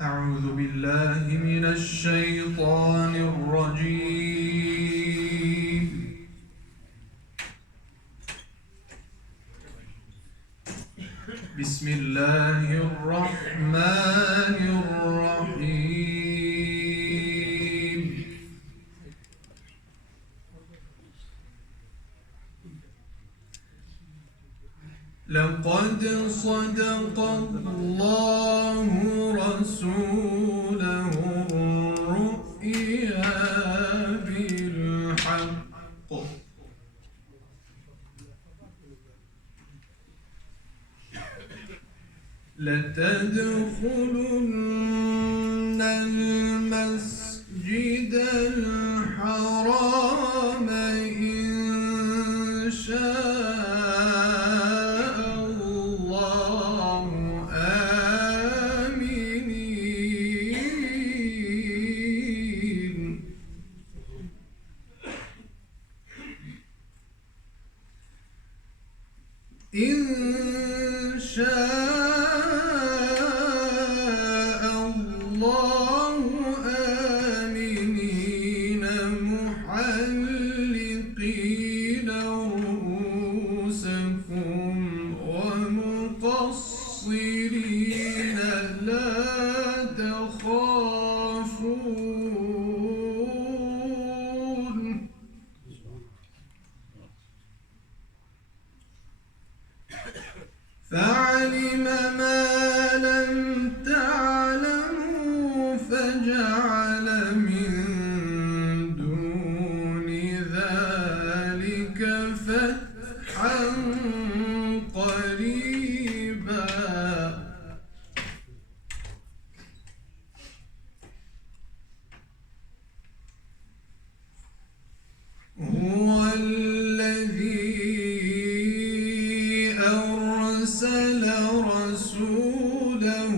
أعوذ بالله من الشيطان الرجيم. بسم الله الرحمن الرحيم. لقد صدق الله رسوله الرؤيا بالحق لتدخلن المسجد الحرام إن شاء الله آمنين. إن شاء الله آمنين محلقين رؤوسكم ومقصرين لا تخافون. فعلم ما لم تعلموا فجعل من دون ذلك فتحا قريبا. هو الذي أرسل رسوله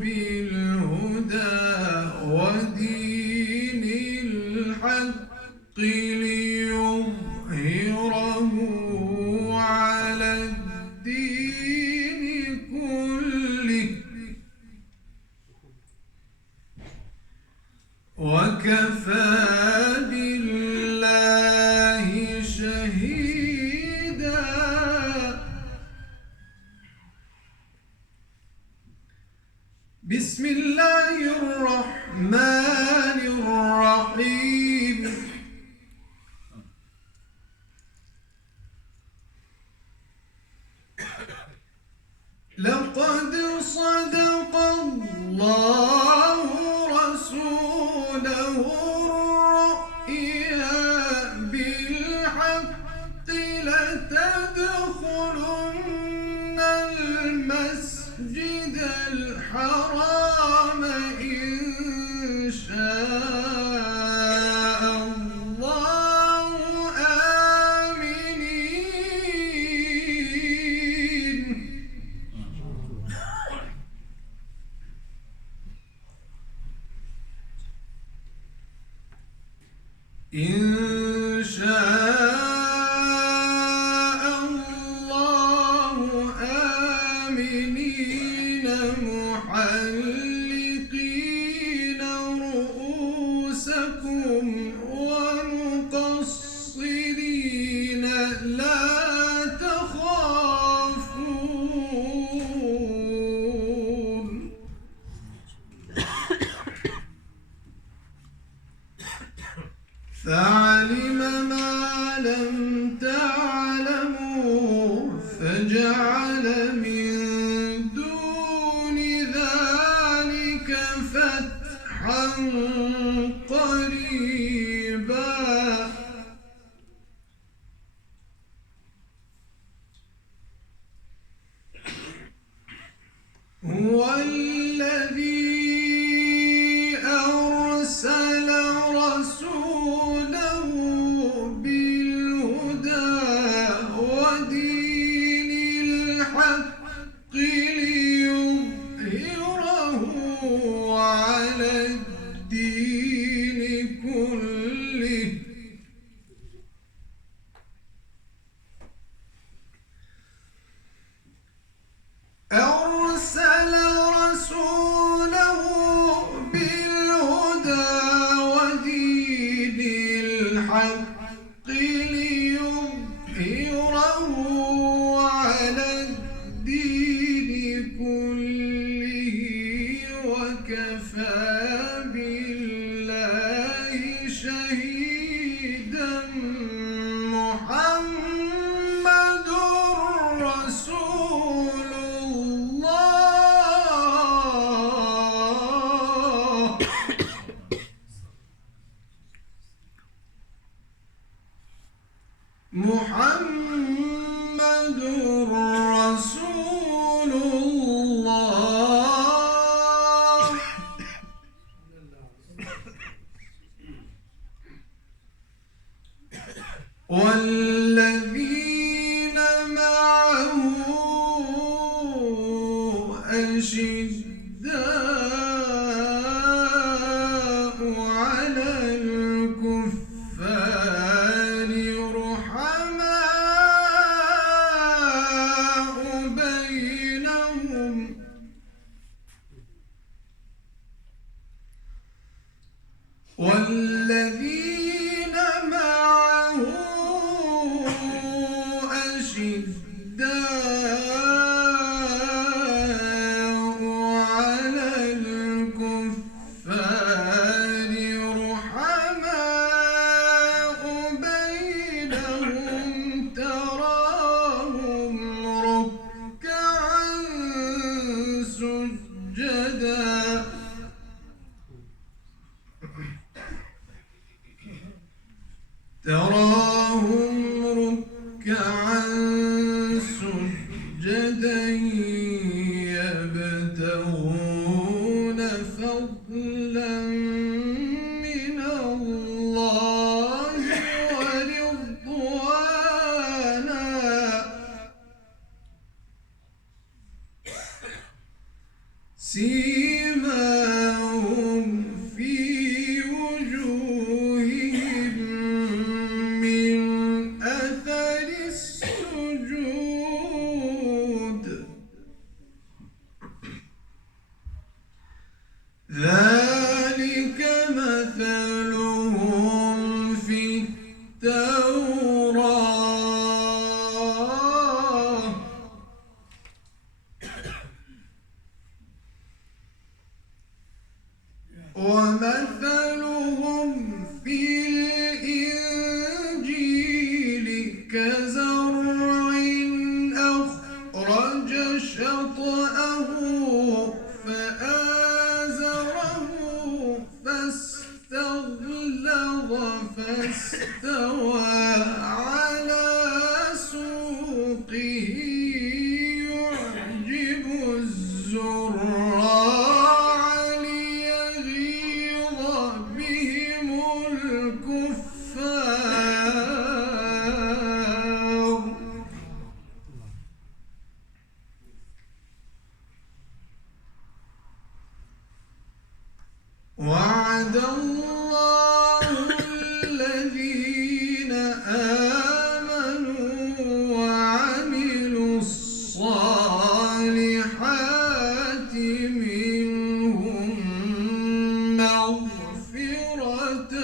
بالهدى ودين الحق ليظهره على الدين كله وكفى بالله شهيدا. بسم الله الرحمن الرحيم. لقد صدق الله رسوله الرؤيا بالحق لتدخلن المسجد الحرام إن شاء الله آمنين. إن شاء الله آمنين محلقين رؤوسكم ومقصرين لا تخافون. فعلم ما لم تعلموا فجعل من دون ذلك فتحا قريبا. هو الذي أرسل رسوله بالهدى ودين الحق ليظهره على الدين كله أرسل أشداء على الكفار رحماء بينهم والذين معه أشداء على الكفار رحماء بينهم تراهم ركعا سجدا يبتغون فضلا من الله ورضوانا سيماهم في وجوههم من أثر السجود ذلك مثلهم في التوراة ومثلهم في الإنجيل كزرع أخرج شطأه فآزره فاستغلظ فاستوى على سوقه يعجب الزراع ليغيظ بهم الكفار وعد الله الذين آمنوا وعملوا الصالحات منهم مغفرة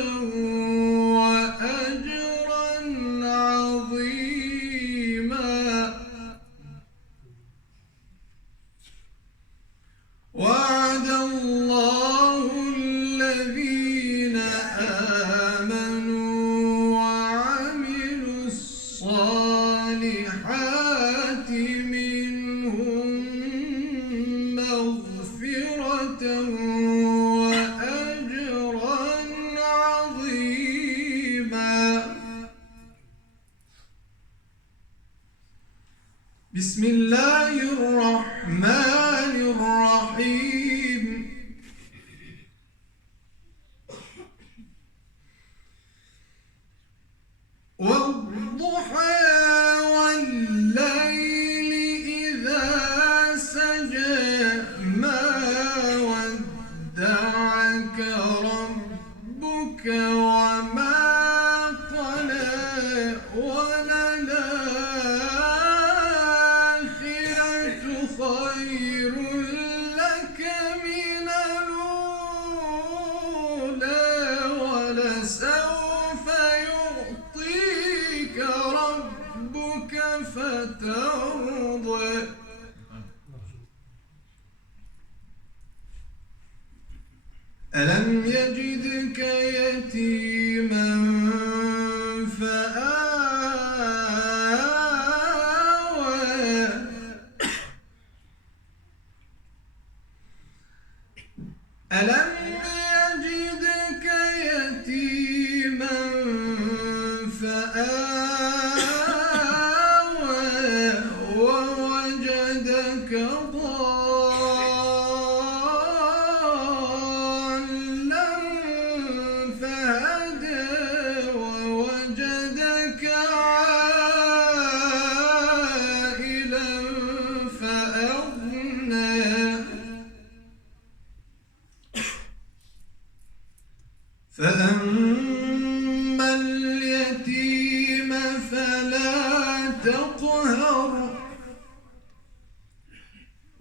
وأجرا عظيما وعد الله الذين آمنوا وعملوا الصالحات منهم مغفرة وأجرا عظيما بسم الله الرحمن الرحيم والضحى والليل إذا سجى ما ودعك ربك وما قلى وللآخرة خير لك من الأولى ولسوف يعطيك ربك فترضى ألم يجدك يتيما فآوى ألم يجدك يتيما فآوى ووجدك ضالا فهدى ووجدك عائلا فأغنى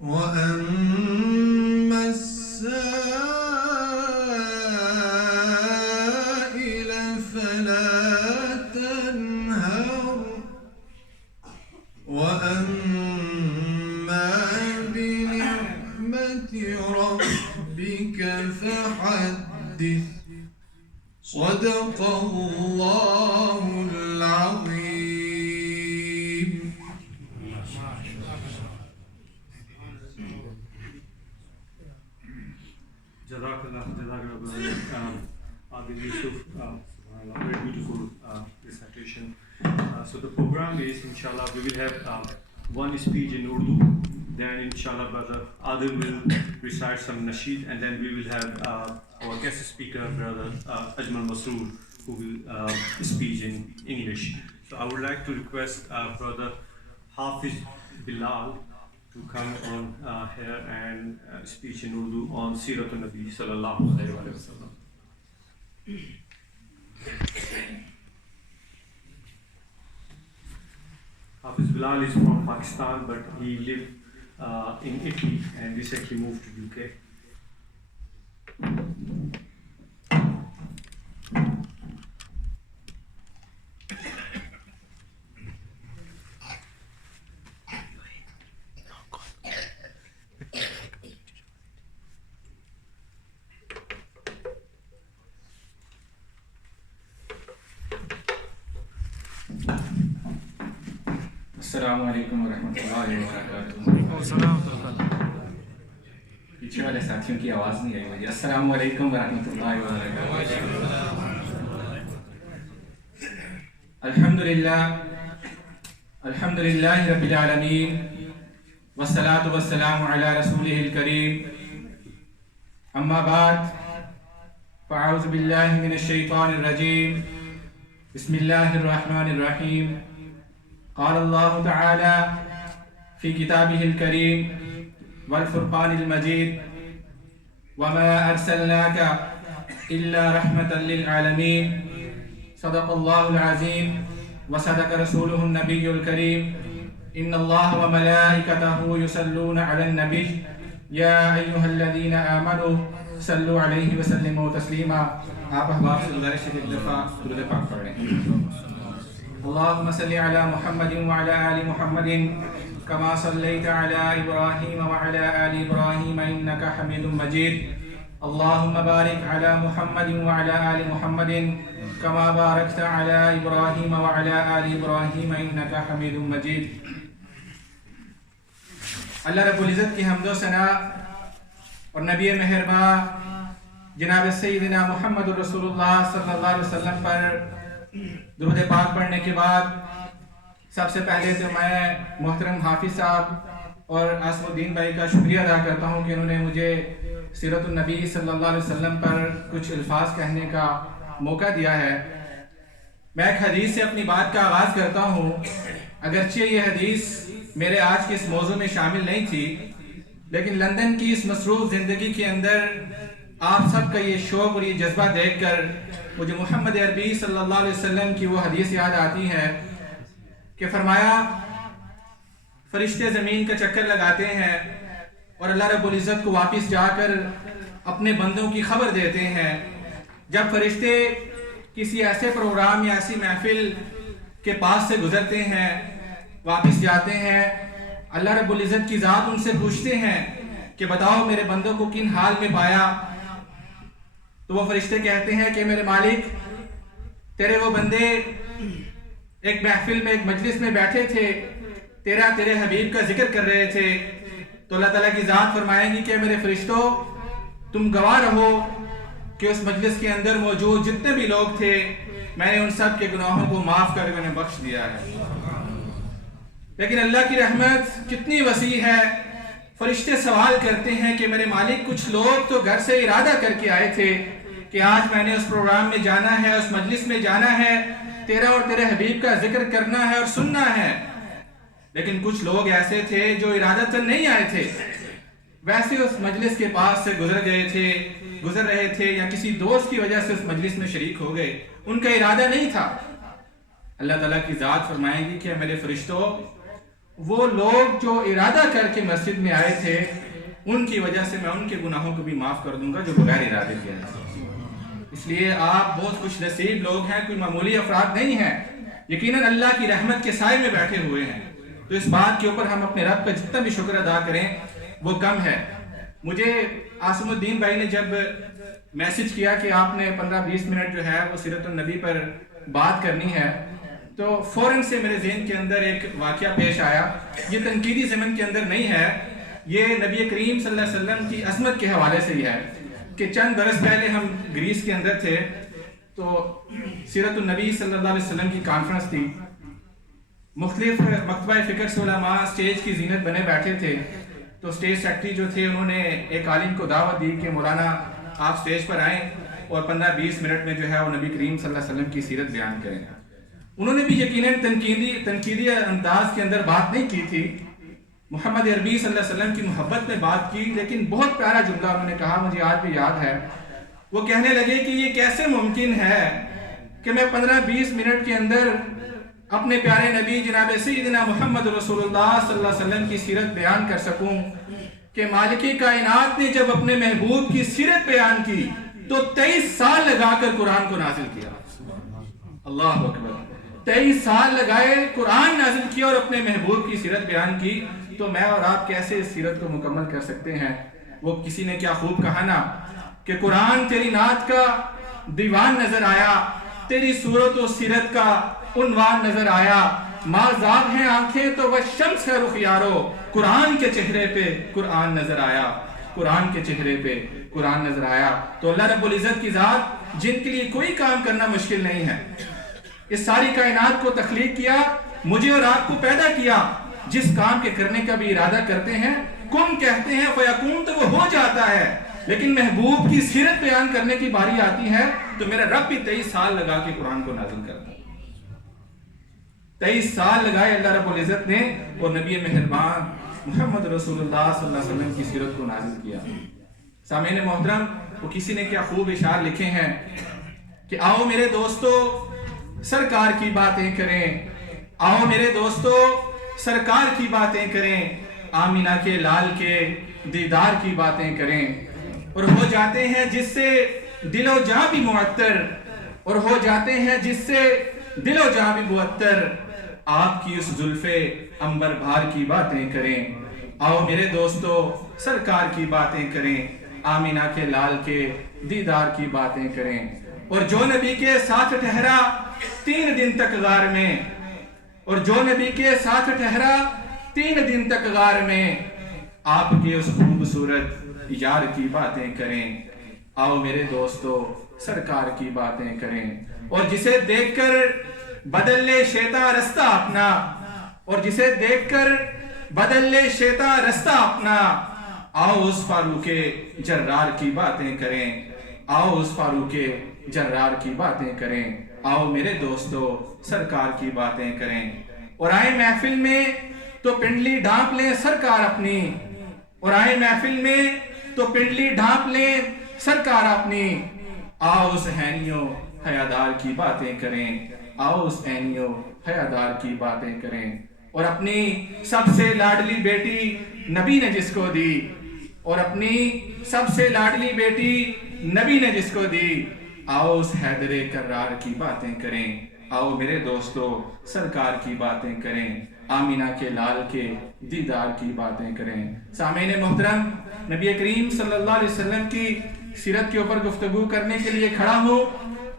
وأما السائل فلا تنهر وأما بنعمة ربك فحدث صدق الله العظيم. Jazakallah, Adil Yusuf, very beautiful recitation. So the program is, inshallah, we will have one speech in Urdu, then inshallah brother Adil will recite some nasheed, and then we will have our guest speaker brother Ajmal Masroor, who will speak in English. So I would like to request brother Hafiz Bilal to come on here and speak in Urdu on Seerat Nabi sallallahu alaihi wasallam. Hafiz Bilal is from Pakistan, but he lived in Italy and recently moved to UK. السلام علیکم ورحمۃ اللہ وبرکاتہ. پیچھے والے ساتھیوں کی آواز نہیں آئی مجھے. السلام علیکم ورحمۃ اللہ وبرکاتہ. الحمد للہ رب العالمین والصلاۃ والسلام علی رسولہ الکریم. اما بعد فاعوذ باللہ من الشیطان الرجیم. بسم اللہ الرحمن الرحیم. قال الله تعالى في كتابه الكريم والفرقان المجيد وما أرسلناك إلا رحمة للعالمين. صدق الله العظيم وصدق رسوله النبي الكريم. إن الله وملائكته يصلون على النبي يا أيها الذين آمنوا صلوا عليه وسلموا تسليما. آپ احباب سے گزارش ہے کہ ایک دفعہ درود پاک پڑھیں. اللهم صل على محمد وعلى آل محمد كما صليت على إبراهيم وعلى آل إبراهيم إنك حميد مجيد. اللهم بارك على محمد وعلى آل محمد كما باركت على إبراهيم وعلى آل إبراهيم إنك حميد مجيد. اللہ رب العزت کی حمد و ثنا اور نبی مہرباں جناب سیدنا محمد رسول اللہ صلی اللہ علیہ وسلم پر درود پاک پڑھنے کے بعد سب سے پہلے تو میں محترم حافظ صاحب اور عاصم الدین بھائی کا شکریہ ادا کرتا ہوں کہ انہوں نے مجھے سیرت النبی صلی اللہ علیہ وسلم پر کچھ الفاظ کہنے کا موقع دیا ہے. میں ایک حدیث سے اپنی بات کا آغاز کرتا ہوں. اگرچہ یہ حدیث میرے آج کے اس موضوع میں شامل نہیں تھی، لیکن لندن کی اس مصروف زندگی کے اندر آپ سب کا یہ شوق اور یہ جذبہ دیکھ کر مجھے محمد عربی صلی اللہ علیہ وسلم کی وہ حدیث یاد آتی ہے کہ فرمایا فرشتے زمین کا چکر لگاتے ہیں اور اللہ رب العزت کو واپس جا کر اپنے بندوں کی خبر دیتے ہیں. جب فرشتے کسی ایسے پروگرام یا ایسی محفل کے پاس سے گزرتے ہیں، واپس جاتے ہیں، اللہ رب العزت کی ذات ان سے پوچھتے ہیں کہ بتاؤ میرے بندوں کو کن حال میں پایا؟ تو وہ فرشتے کہتے ہیں کہ میرے مالک تیرے وہ بندے ایک محفل میں ایک مجلس میں بیٹھے تھے، تیرے حبیب کا ذکر کر رہے تھے. تو اللہ تعالیٰ کی ذات فرمائیں گی کہ میرے فرشتوں تم گواہ رہو کہ اس مجلس کے اندر موجود جتنے بھی لوگ تھے میں نے ان سب کے گناہوں کو معاف کر کے انہیں بخش دیا ہے. لیکن اللہ کی رحمت کتنی وسیع ہے. فرشتے سوال کرتے ہیں کہ میرے مالک کچھ لوگ تو گھر سے ارادہ کر کے آئے تھے کہ آج میں نے اس پروگرام میں جانا ہے، اس مجلس میں جانا ہے، تیرا اور تیرے حبیب کا ذکر کرنا ہے اور سننا ہے. لیکن کچھ لوگ ایسے تھے جو ارادتاً نہیں آئے تھے، ویسے اس مجلس کے پاس سے گزر رہے تھے یا کسی دوست کی وجہ سے اس مجلس میں شریک ہو گئے، ان کا ارادہ نہیں تھا. اللہ تعالیٰ کی ذات فرمائے گی کہ میرے فرشتوں وہ لوگ جو ارادہ کر کے مسجد میں آئے تھے ان کی وجہ سے میں ان کے گناہوں کو بھی معاف کر دوں گا جو بغیر ارادے کے آئے. اس لیے آپ بہت خوش نصیب لوگ ہیں، کوئی معمولی افراد نہیں ہیں، یقیناً اللہ کی رحمت کے سائے میں بیٹھے ہوئے ہیں. تو اس بات کے اوپر ہم اپنے رب کا جتنا بھی شکر ادا کریں وہ کم ہے. مجھے عاصم الدین بھائی نے جب میسج کیا کہ آپ نے 15-20 منٹ جو ہے وہ سیرت النبی پر بات کرنی ہے، تو فوراً سے میرے ذہن کے اندر ایک واقعہ پیش آیا. یہ تنقیدی ضمن کے اندر نہیں ہے، یہ نبی کریم صلی اللہ علیہ وسلم کی عظمت کے حوالے سے ہی ہے کہ چند برس پہلے ہم گریس کے اندر تھے، تو سیرت النبی صلی اللہ علیہ وسلم کی کانفرنس تھی. مختلف مکتبہ فکر سے علماء اسٹیج کی زینت بنے بیٹھے تھے. تو اسٹیج سیکٹری جو تھے انہوں نے ایک عالم کو دعوت دی کہ مولانا آپ اسٹیج پر آئیں اور 15-20 منٹ میں جو ہے وہ نبی کریم صلی اللہ علیہ وسلم کی سیرت بیان کریں. انہوں نے بھی یقیناً تنقیدی انداز کے اندر بات نہیں کی تھی، محمد عربی صلی اللہ علیہ وسلم کی محبت میں بات کی، لیکن بہت پیارا جملہ انہوں نے کہا، مجھے آج بھی یاد ہے. وہ کہنے لگے کہ یہ کیسے ممکن ہے کہ میں 15-20 منٹ کے اندر اپنے پیارے نبی جناب سیدنا محمد رسول اللہ صلی اللہ علیہ وسلم کی سیرت بیان کر سکوں کہ مالک کائنات نے جب اپنے محبوب کی سیرت بیان کی تو 23 سال لگا کر قرآن کو نازل کیا. اللہ اکبر، 23 سال لگائے قرآن نازل کیا اور اپنے محبوب کی سیرت بیان کی. تو میں اور آپ کیسے اس سیرت کو مکمل کر سکتے ہیں؟ وہ کسی نے کیا خوب کہا نا کہ قرآن تیری نعت کا دیوان نظر آیا، تیری صورت و سیرت کا عنوان نظر آیا، مازاب ہیں آنکھیں تو وہ شمس ہے رخ یارو، قرآن کے چہرے پہ قرآن نظر آیا، قرآن کے چہرے پہ قرآن نظر آیا. تو اللہ رب العزت کی ذات جن کے لیے کوئی کام کرنا مشکل نہیں ہے، اس ساری کائنات کو تخلیق کیا، مجھے اور آپ کو پیدا کیا، جس کام کے کرنے کا بھی ارادہ کرتے ہیں کن کہتے ہیں فیکون تو وہ ہو جاتا ہے. لیکن محبوب کی سیرت بیان کرنے کی باری آتی ہے تو میرا رب بھی 23 سال لگا کے قرآن کو نازل کرتا ہے. 23 سال لگائے اللہ رب العزت نے اور نبی مہربان محمد رسول اللہ صلی اللہ علیہ وسلم کی سیرت کو نازل کیا. سامعین محترم، وہ کسی نے کیا خوب اشعار لکھے ہیں کہ آؤ میرے دوستو سرکار کی باتیں کریں، آؤ میرے دوستو سرکار کی باتیں کریں، آمینہ کے لال کے دیدار کی باتیں کریں. اور ہو جاتے ہیں جس سے دل و جاں بھی معطر، اور ہو جاتے ہیں جس سے دل و جاں بھی معطر، آپ کی اس زلف عنبر بھار کی باتیں کریں. آؤ میرے دوستو سرکار کی باتیں کریں، آمینہ کے لال کے دیدار کی باتیں کریں. اور جو نبی کے ساتھ ٹھہرا 3 دن تک غار میں، اور جو نبی کے ساتھ ٹھہرا 3 دن تک غار میں، آپ کے اس خوبصورت یار کی باتیں کریں. آؤ میرے دوستو سرکار کی باتیں کریں. اور جسے دیکھ کر بدل لے شیطان رستہ اپنا، اور جسے دیکھ کر بدل لے شیطان رستہ اپنا، آؤ اس فاروق جرار کی باتیں کریں، آؤ اس فاروق جرار کی باتیں کریں. آؤ میرے دوستو سرکار کی باتیں کریں. اور آئے محفل میں تو پنڈلی ڈھانپ لیں سرکار اپنی، اور آئے محفل میں تو پنڈلی ڈھانپ لیں سرکار اپنی. آؤ اس حینیوں حیادار کی باتیں کریں، آؤ اس حینیوں حیادار کی باتیں کریں. اور اپنی سب سے لاڈلی بیٹی نبی نے جس کو دی، اور اپنی سب سے لاڈلی بیٹی نبی نے جس کو دی، آؤ اس حیدر کرار کی باتیں کریں. آؤ میرے دوستو سرکار کی باتیں کریں، آمینہ کے لال کے دیدار کی باتیں کریں. سامعین محترم، نبی کریم صلی اللہ علیہ وسلم کی سیرت کے اوپر گفتگو کرنے کے لیے کھڑا ہوں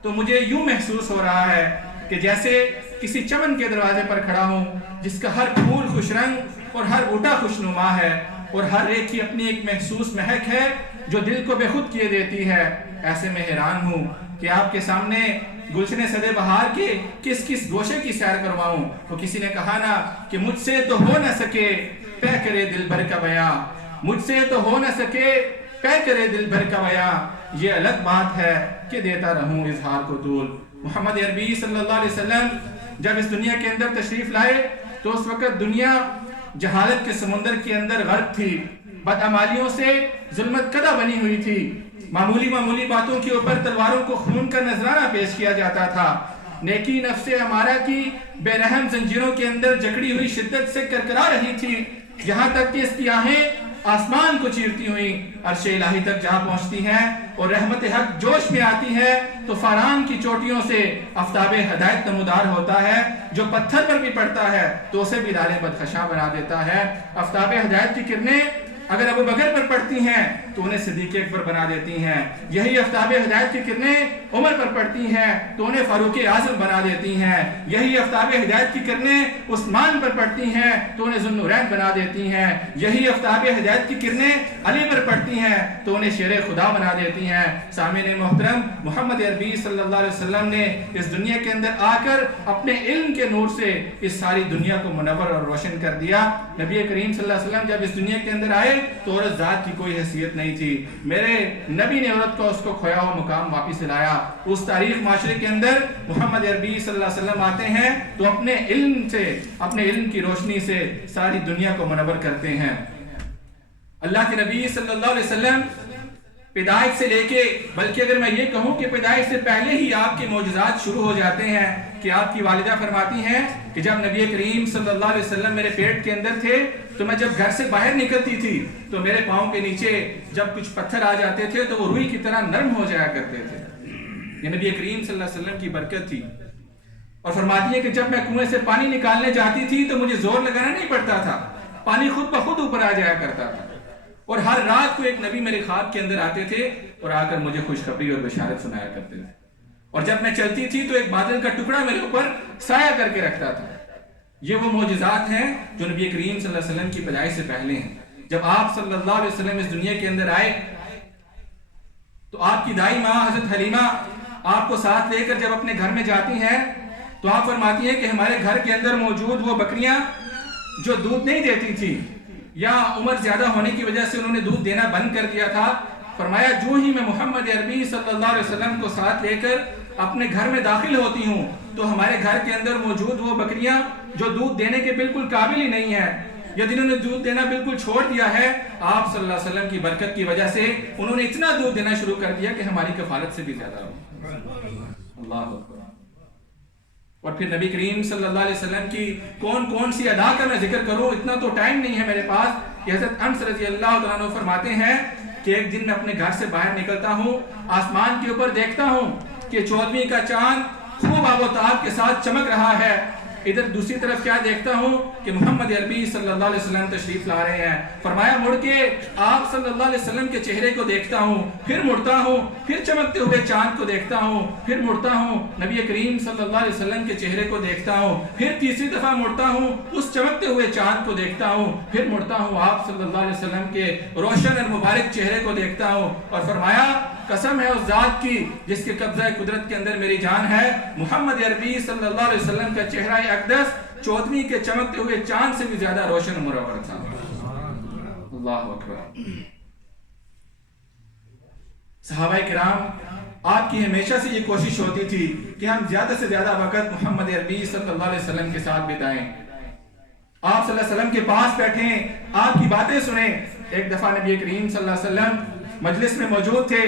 تو مجھے یوں محسوس ہو رہا ہے کہ جیسے کسی چمن کے دروازے پر کھڑا ہوں جس کا ہر پھول خوش رنگ اور ہر بوٹا خوشنما ہے، اور ہر ایک کی اپنی ایک محسوس مہک ہے جو دل کو بے خود کیے دیتی ہے. ایسے میں حیران ہوں کہ آپ کے سامنے گلشن سدے بہار کے کس کس گوشے کی سیر کرواؤں. تو کسی نے کہا نا کہ مجھ سے تو ہو نہ سکے پے کرے دل بھر کا بیاں، مجھ سے تو ہو نہ سکے پے کرے دل بھر کا بیاں، یہ الگ بات ہے کہ دیتا رہوں اظہار کو طول. محمد عربی صلی اللہ علیہ وسلم جب اس دنیا کے اندر تشریف لائے تو اس وقت دنیا جہالت کے سمندر کے اندر غرق تھی، بدعمالیوں سے ظلمت کدہ بنی ہوئی تھی، معمولی باتوں کے اوپر تلواروں کو خون کا نذرانہ پیش کیا جاتا تھا. نیکی نفس ہمارا کی بے رحم زنجیروں کے اندر جکڑی ہوئی شدت سے کرکرا رہی تھی، یہاں تک کہ اس کی آہیں آسمان کو چیرتی ہوئی عرش الہی تک جا پہنچتی ہیں، اور رحمت حق جوش میں آتی ہے تو فاران کی چوٹیوں سے آفتاب ہدایت نمودار ہوتا ہے، جو پتھر پر بھی پڑتا ہے تو اسے بھی لال بدخشاں بنا دیتا ہے۔ آفتاب ہدایت کی کرنیں اگر ابو بکر پر پڑتی ہیں تو انہیں صدیق اکبر بنا دیتی ہیں، یہی آفتاب ہدایت کی کرنیں عمر پر پڑتی ہیں تو انہیں فاروق اعظم بنا دیتی ہیں، یہی آفتاب ہدایت کی کرنیں عثمان پر پڑتی ہیں تو انہیں ذو النورین بنا دیتی ہیں، یہی آفتاب ہدایت کی کرنیں علی پر پڑتی ہیں تو انہیں شیر خدا بنا دیتی ہیں۔ سامعین محترم، محمد عربی صلی اللہ علیہ وسلم نے اس دنیا کے اندر آ کر اپنے علم کے نور سے اس ساری دنیا کو منور اور روشن کر دیا۔ نبی کریم صلی اللہ علیہ وسلم جب اس دنیا کے اندر آئے تو عورت ذات کی کوئی حیثیت نہیں تھی، میرے نبی نے عورت کو اس کو کھویا ہوا مقام واپس لایا۔ اس تاریخ معاشرے کے اندر محمد عربی صلی اللہ علیہ وسلم آتے ہیں تو اپنے علم سے، اپنے علم کی روشنی سے ساری دنیا کو منور کرتے ہیں۔ اللہ کے نبی صلی اللہ علیہ وسلم پیدائش سے لے کے، بلکہ اگر میں یہ کہوں کہ پیدائش سے پہلے ہی آپ کے معجزات شروع ہو جاتے ہیں کہ آپ کی والدہ فرماتی ہیں کہ جب نبی کریم صلی اللہ علیہ وسلم میرے پیٹ کے اندر تھے تو میں جب گھر سے باہر نکلتی تھی تو میرے پاؤں کے نیچے جب کچھ پتھر آ جاتے تھے تو وہ روئی کی طرح نرم ہو جایا کرتے تھے۔ یہ نبی کریم صلی اللہ علیہ وسلم کی برکت تھی۔ اور فرماتی ہے کہ جب میں کنویں سے پانی نکالنے جاتی تھی تو مجھے زور لگانا نہیں پڑتا تھا، پانی خود بخود اوپر آ جایا کرتا تھا، اور ہر رات کو ایک نبی میرے خواب کے اندر آتے تھے اور آ کر مجھے خوشخبری اور بشارت سنایا کرتے تھے، اور جب میں چلتی تھی تو ایک بادل کا ٹکڑا میرے اوپر سایہ کر کے رکھتا تھا۔ یہ وہ معجزات ہیں جو نبی کریم صلی اللہ علیہ وسلم کی پیدائش سے پہلے ہیں۔ جب آپ صلی اللہ علیہ وسلم اس دنیا کے اندر آئے تو آپ کی دائی ماں حضرت حلیمہ آپ کو ساتھ لے کر جب اپنے گھر میں جاتی ہیں تو آپ فرماتی ہیں کہ ہمارے گھر کے اندر موجود وہ بکریاں جو دودھ نہیں دیتی تھی یا عمر زیادہ ہونے کی وجہ سے انہوں نے دودھ دینا بند کر دیا تھا، فرمایا جو ہی میں محمد عربی صلی اللہ علیہ وسلم کو ساتھ لے کر اپنے گھر میں داخل ہوتی ہوں تو ہمارے گھر کے اندر موجود وہ بکریاں جو دودھ دینے کے بالکل قابل ہی نہیں ہیں یا جنہوں نے دودھ دینا بالکل چھوڑ دیا ہے، آپ صلی اللہ علیہ وسلم کی برکت کی وجہ سے انہوں نے اتنا دودھ دینا شروع کر دیا کہ ہماری کفالت سے بھی زیادہ ہو۔ اللہ اکبر۔ اور پھر نبی کریم صلی اللہ علیہ وسلم کی کون کون سی ادا کا میں ذکر کروں، اتنا تو ٹائم نہیں ہے میرے پاس کہ حضرت انس رضی اللہ تعالیٰ عنہ فرماتے ہیں کہ ایک دن میں اپنے گھر سے باہر نکلتا ہوں، آسمان کے اوپر دیکھتا ہوں کہ 14ویں کا چاند خوب آب و تاب کے ساتھ چمک رہا ہے، ادھر دوسری طرف کیا دیکھتا ہوں کہ محمد عربی صلی اللہ علیہ وسلم تشریف لا رہے ہیں۔ فرمایا مڑ کے آپ صلی اللہ علیہ وسلم کے چہرے کو دیکھتا ہوں، پھر مڑتا ہوں، پھر چمکتے ہوئے چاند کو دیکھتا ہوں، پھر مڑتا ہوں، نبی کریم صلی اللہ علیہ وسلم کے چہرے کو دیکھتا ہوں، پھر تیسری دفعہ مڑتا ہوں، اس چمکتے ہوئے چاند کو دیکھتا ہوں، پھر مڑتا ہوں، آپ صلی اللہ علیہ وسلم کے روشن اور مبارک چہرے کو دیکھتا ہوں، اور فرمایا قسم ہے اس ذات کی جس کے قبضہ قدرت کے اندر میری جان ہے، محمد عربی صلی اللہ علیہ وسلم کا چہرہ اقدس 14ویں کے چمکتے ہوئے چاند سے بھی زیادہ روشن منور تھا۔ اللہ اکبر۔ صحابہ کرام آپ کی ہمیشہ سے یہ کوشش ہوتی تھی کہ ہم زیادہ سے زیادہ وقت محمد عربی صلی اللہ علیہ وسلم کے ساتھ بتائیں، آپ صلی اللہ علیہ وسلم کے پاس بیٹھیں، آپ کی باتیں سنیں۔ ایک دفعہ نبی کریم صلی اللہ علیہ وسلم مجلس میں موجود تھے،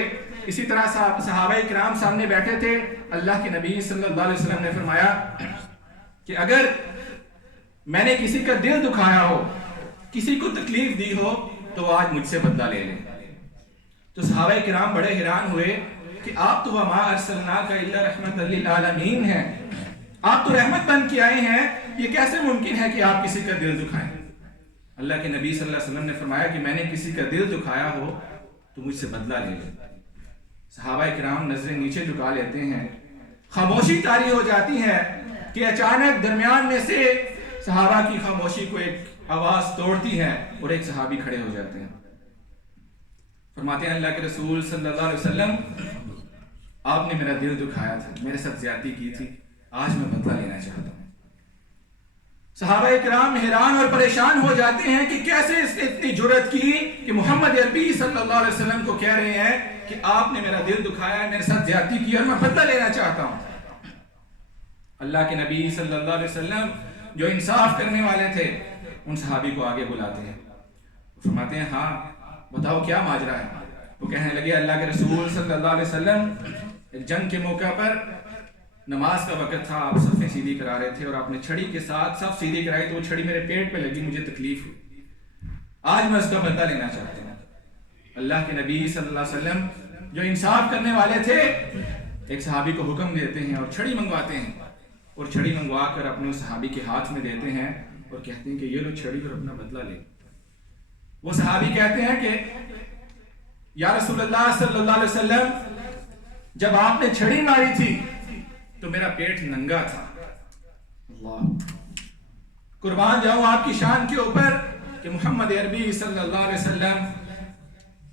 اسی طرح صحابہ کرام سامنے بیٹھے تھے، اللہ کے نبی صلی اللہ علیہ وسلم نے فرمایا کہ اگر میں نے کسی کا دل دکھایا ہو، کسی کو تکلیف دی ہو تو وہ آج مجھ سے بدلہ لے لیں۔ تو صحابہ کرام بڑے حیران ہوئے کہ آپ تو وما ارسلناک الا رحمت للعالمین ہیں، آپ تو رحمت بن کے آئے ہیں، یہ کیسے ممکن ہے کہ آپ کسی کا دل دکھائیں؟ اللہ کے نبی صلی اللہ علیہ وسلم نے فرمایا کہ میں نے کسی کا دل دکھایا ہو تو مجھ سے بدلہ لے لیں۔ صحابہ کرام نظریں نیچے جھکا لیتے ہیں، خاموشی طاری ہو جاتی ہے کہ اچانک درمیان میں سے صحابہ کی خاموشی کو ایک آواز توڑتی ہے اور ایک صحابی کھڑے ہو جاتے ہیں، فرماتے ہیں اللہ کے رسول صلی اللہ علیہ وسلم آپ نے میرا دل دکھایا تھا، میرے ساتھ زیادتی کی تھی، آج میں بدلہ لینا چاہتا ہوں۔ صحابہ کرام حیران اور پریشان ہو جاتے ہیں کہ کیسے اس نے اتنی جرأت کی کہ محمد عربی صلی اللہ علیہ وسلم کو کہہ رہے ہیں کہ آپ نے میرا دل دکھایا ہے، میرے ساتھ زیادتی کی اور میں بدلہ لینا چاہتا ہوں۔ اللہ کے نبی صلی اللہ علیہ وسلم جو انصاف کرنے والے تھے ان صحابی کو آگے بلاتے ہیں، فرماتے ہیں ہاں بتاؤ کیا ماجرا ہے؟ وہ کہنے لگے اللہ کے رسول صلی اللہ علیہ وسلم ایک جنگ کے موقع پر نماز کا وقت تھا، آپ صفیں سیدھی کرا رہے تھے اور آپ نے چھڑی کے ساتھ صف سیدھی کرائی تو وہ چھڑی میرے پیٹ پہ لگی، مجھے تکلیف ہوئی، آج میں اس کا بدلہ لینا چاہتا ہوں۔ اللہ کے نبی صلی اللہ علیہ وسلم جو انصاف کرنے والے تھے، ایک صحابی کو حکم دیتے ہیں اور چھڑی منگواتے ہیں، اور چھڑی منگوا کر اپنے اس صحابی کے ہاتھ میں دیتے ہیں اور کہتے ہیں کہ یہ لو چھڑی اور اپنا بدلہ لے۔ وہ صحابی کہتے ہیں کہ یا رسول اللہ صلی اللہ علیہ وسلم، جب آپ نے چھڑی ماری تھی تو میرا پیٹ ننگا تھا۔ اللہ، قربان جاؤں آپ کی شان کے اوپر کہ محمد عربی صلی اللہ علیہ وسلم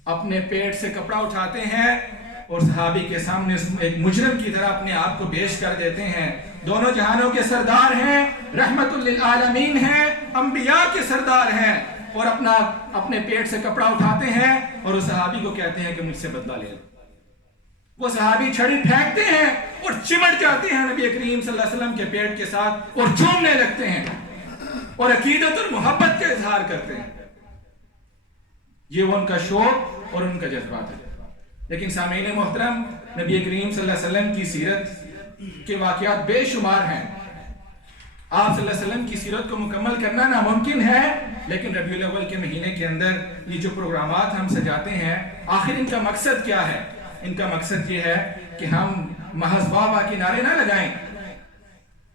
اپنے پیٹ سے کپڑا اٹھاتے ہیں اور صحابی کے سامنے ایک مجرم کی طرح اپنے آپ کو پیش کر دیتے ہیں۔ دونوں جہانوں کے سردار ہیں، رحمت للعالمین ہیں، انبیاء کے سردار ہیں، اور اپنے پیٹ سے کپڑا اٹھاتے ہیں اور اس صحابی کو کہتے ہیں کہ مجھ سے بدلہ لے لو۔ وہ صحابی چھڑی پھینکتے ہیں اور چمٹ جاتے ہیں نبی کریم صلی اللہ علیہ وسلم کے پیٹ کے ساتھ اور چومنے لگتے ہیں اور عقیدت اور محبت کا اظہار کرتے ہیں۔ یہ وہ ان کا شوق اور ان کا جذبات ہے۔ لیکن سامعین محترم، نبی کریم صلی اللہ علیہ وسلم کی سیرت کے واقعات بے شمار ہیں۔ آپ صلی اللہ علیہ وسلم کی سیرت کو مکمل کرنا ناممکن ہے، لیکن ربیع الاول کے مہینے کے اندر یہ جو پروگرامات ہم سجاتے ہیں، آخر ان کا مقصد کیا ہے؟ ان کا مقصد یہ ہے کہ ہم محض واہ واہ کے نعرے نہ لگائیں،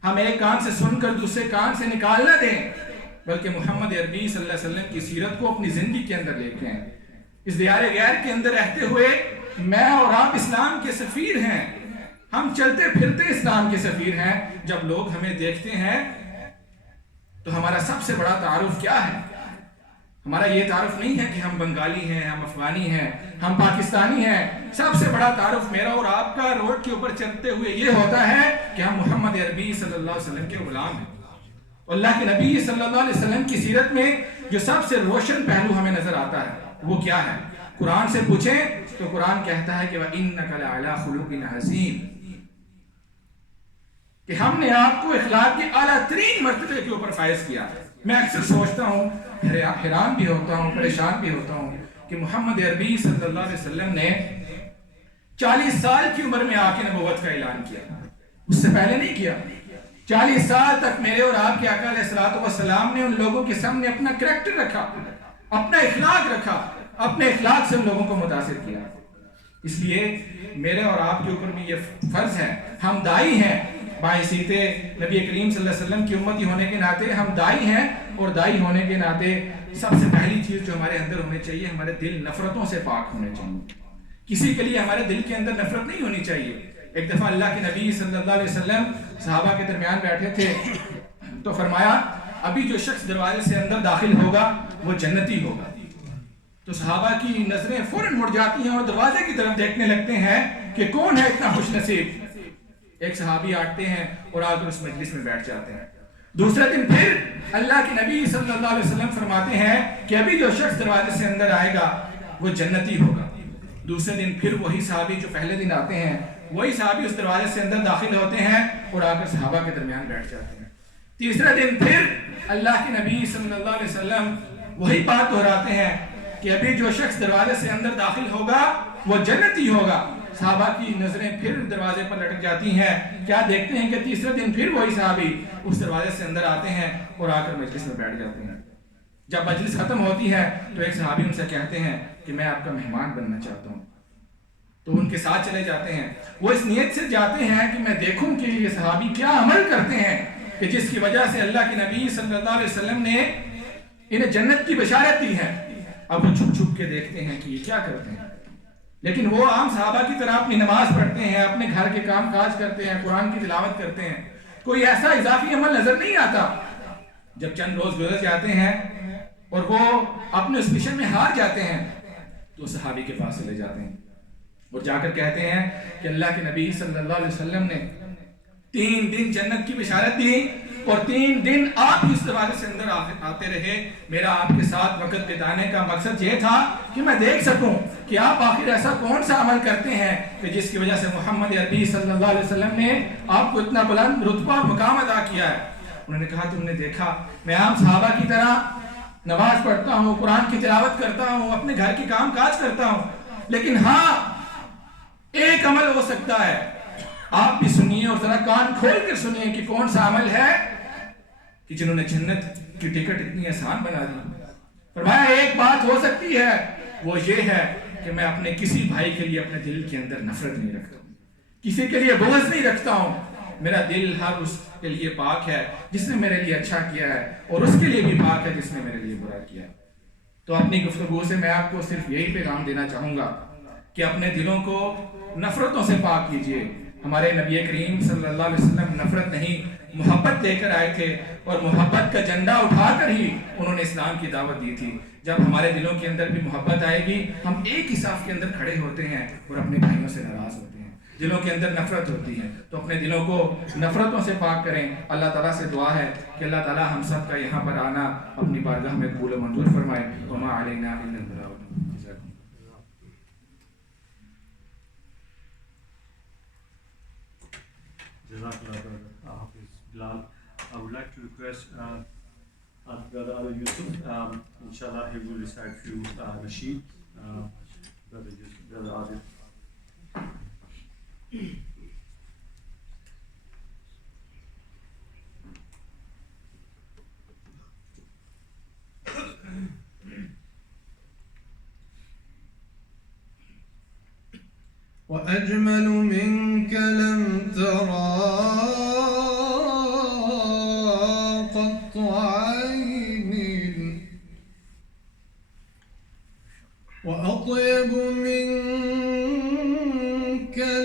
ہم ایک کان سے سن کر دوسرے کان سے نکال نہ دیں، بلکہ محمد عربی صلی اللہ علیہ وسلم کی سیرت کو اپنی زندگی کے اندر لے کے آئیں۔ اس دیار غیر کے اندر رہتے ہوئے میں اور آپ اسلام کے سفیر ہیں، ہم چلتے پھرتے اسلام کے سفیر ہیں۔ جب لوگ ہمیں دیکھتے ہیں تو ہمارا سب سے بڑا تعارف کیا ہے؟ ہمارا یہ تعارف نہیں ہے کہ ہم بنگالی ہیں، ہم افغانی ہیں، ہم پاکستانی ہیں۔ سب سے بڑا تعارف میرا اور آپ کا روڈ کے اوپر چلتے ہوئے یہ ہوتا ہے کہ ہم محمد عربی صلی اللہ علیہ وسلم کے غلام ہیں۔ اللہ کے نبی صلی اللہ علیہ وسلم کی سیرت میں جو سب سے روشن پہلو ہمیں نظر آتا ہے وہ کیا ہے؟ قرآن سے پوچھیں تو قرآن کہتا ہے کہ وَإِنَّكَ لَعَلَىٰ خُلُقٍ عَظِيمٍ، کہ ہم نے آپ کو اخلاق کے اعلیٰ ترین مرتبے کے اوپر فائز کیا۔ میں اکثر سوچتا ہوں، حیران بھی ہوتا ہوں، پریشان بھی ہوتا ہوں کہ محمد عربی صلی اللہ علیہ وسلم نے 40 سال کی عمر میں آ کے نبوت کا اعلان کیا، اس سے پہلے نہیں کیا۔ 40 سال تک میرے اور آپ کے آقا علیہ السلام نے ان لوگوں کے سامنے اپنا کریکٹر رکھا، اپنا اخلاق رکھا، اپنے اخلاق سے ان لوگوں کو متاثر کیا۔ اس لیے میرے اور آپ کے اوپر بھی یہ فرض ہے، ہم دائی ہیں، باعثیت نبی کریم صلی اللہ علیہ وسلم کی امتی ہونے کے ناطے ہم دائی ہیں، اور دائی ہونے کے ناطے سب سے پہلی چیز جو ہمارے اندر ہونی چاہیے، ہمارے دل نفرتوں سے پاک ہونے چاہیے۔ کسی کے لیے ہمارے دل کے اندر نفرت نہیں ہونی چاہیے۔ ایک دفعہ اللہ کے نبی صلی اللہ علیہ وسلم صحابہ کے درمیان بیٹھے تھے تو فرمایا ابھی جو شخص دروازے سے اندر داخل ہوگا وہ جنتی ہوگا۔ تو صحابہ کی نظریں فوراً مڑ جاتی ہیں اور دروازے کی طرف دیکھنے لگتے ہیں کہ کون ہے اتنا خوش نصیب۔ ایک صحابی آتے ہیں اور آ کر اس مجلس میں بیٹھ جاتے ہیں۔ دوسرے دن پھر اللہ کے نبی صلی اللہ علیہ وسلم فرماتے ہیں کہ ابھی جو شخص دروازے سے اندر آئے گا وہ جنتی ہوگا۔ دوسرے دن پھر وہی صحابی جو پہلے دن آتے ہیں، وہی صحابی اس دروازے سے اندر داخل ہوتے ہیں اور آ کر صحابہ کے درمیان بیٹھ جاتے ہیں۔ تیسرے دن پھر اللہ کے نبی صلی اللہ علیہ وسلم وہی بات دہراتے ہیں کہ ابھی جو شخص دروازے سے اندر داخل ہوگا وہ جنتی ہوگا۔ صحابہ کی نظریں پھر دروازے پر لٹک جاتی ہیں، کیا دیکھتے ہیں کہ تیسرے دن پھر وہی صحابی اس دروازے سے اندر آتے ہیں اور آ کر مجلس میں بیٹھ جاتے ہیں۔ جب مجلس ختم ہوتی ہے تو ایک صحابی ان سے کہتے ہیں کہ میں آپ کا مہمان بننا چاہتا ہوں، تو ان کے ساتھ چلے جاتے ہیں۔ وہ اس نیت سے جاتے ہیں کہ میں دیکھوں کہ یہ صحابی کیا عمل کرتے ہیں کہ جس کی وجہ سے اللہ کے نبی صلی اللہ علیہ وسلم نے انہیں جنت کی بشارت دی ہے۔ اب وہ چھپ چھپ کے دیکھتے ہیں کہ یہ کیا کرتے ہیں، لیکن وہ عام صحابہ کی طرح اپنی نماز پڑھتے ہیں، اپنے گھر کے کام کاج کرتے ہیں، قرآن کی تلاوت کرتے ہیں، کوئی ایسا اضافی عمل نظر نہیں آتا۔ جب چند روز گزر جاتے ہیں اور وہ اپنے اس مشن میں ہار جاتے ہیں تو صحابی کے پاس چلے جاتے ہیں اور جا کر کہتے ہیں کہ اللہ کے نبی صلی اللہ علیہ وسلم نے 3 دن جنت کی بشارت دی اور 3 دن آپ اس دروازے سے اندر آتے رہے۔ میرا آپ کے ساتھ وقت بتانے کا مقصد یہ تھا کہ میں دیکھ سکوں کہ آپ آخر ایسا کون سا عمل کرتے ہیں کہ جس کی وجہ سے محمد عربی صلی اللہ علیہ وسلم نے آپ کو اتنا بلند رتبہ اور مقام عطا کیا ہے۔ انہوں نے کہا تم نے دیکھا میں عام صحابہ کی طرح نماز پڑھتا ہوں، قرآن کی تلاوت کرتا ہوں، اپنے گھر کے کام کاج کرتا ہوں، لیکن ہاں ایک عمل ہو سکتا ہے، आप भी सुनिए और जरा कान खोल कर सुनिए कि कौन सा अमल है कि जिन्होंने जन्नत की टिकट इतनी आसान बना दी। फरमाया एक बात हो सकती है, वो ये है कि मैं अपने किसी भाई के लिए अपने दिल के अंदर नफरत नहीं रखता, किसी के लिए बुग़्ज़ नहीं रखता हूँ। मेरा दिल हर उसके लिए पाक है जिसने मेरे लिए अच्छा किया है, और उसके लिए भी पाक है जिसने मेरे लिए बुरा किया। तो अपनी गुफ्तगू से मैं आपको सिर्फ यही पैगाम देना चाहूँगा कि अपने दिलों को नफरतों से पाक कीजिए। हमारे नबी करीम सल्लल्लाहु अलैहि वसल्लम नफरत नहीं मोहब्बत लेकर आए थे, और मोहब्बत का झंडा उठाकर ही उन्होंने इस्लाम की दावत दी थी। जब हमारे दिलों के अंदर भी मोहब्बत आएगी, हम एक ही साफ के अंदर खड़े होते हैं और अपने भाइयों से नाराज होते हैं। दिलों के अंदर नफरत होती है, तो अपने दिलों को नफरतों से पाक करें। अल्लाह ताला से दुआ है कि अल्लाह ताला हम सब का यहाँ पर आना अपनी बारगाह में कबूल मंजूर फरमाए। वमा अलैना इल्लल बलाग। I would like to request Brother Ali Yusuf, inshallah he will recite few nasheed. Brother Adil. وأجمل منك لم ترى قط عين، وأطيب منك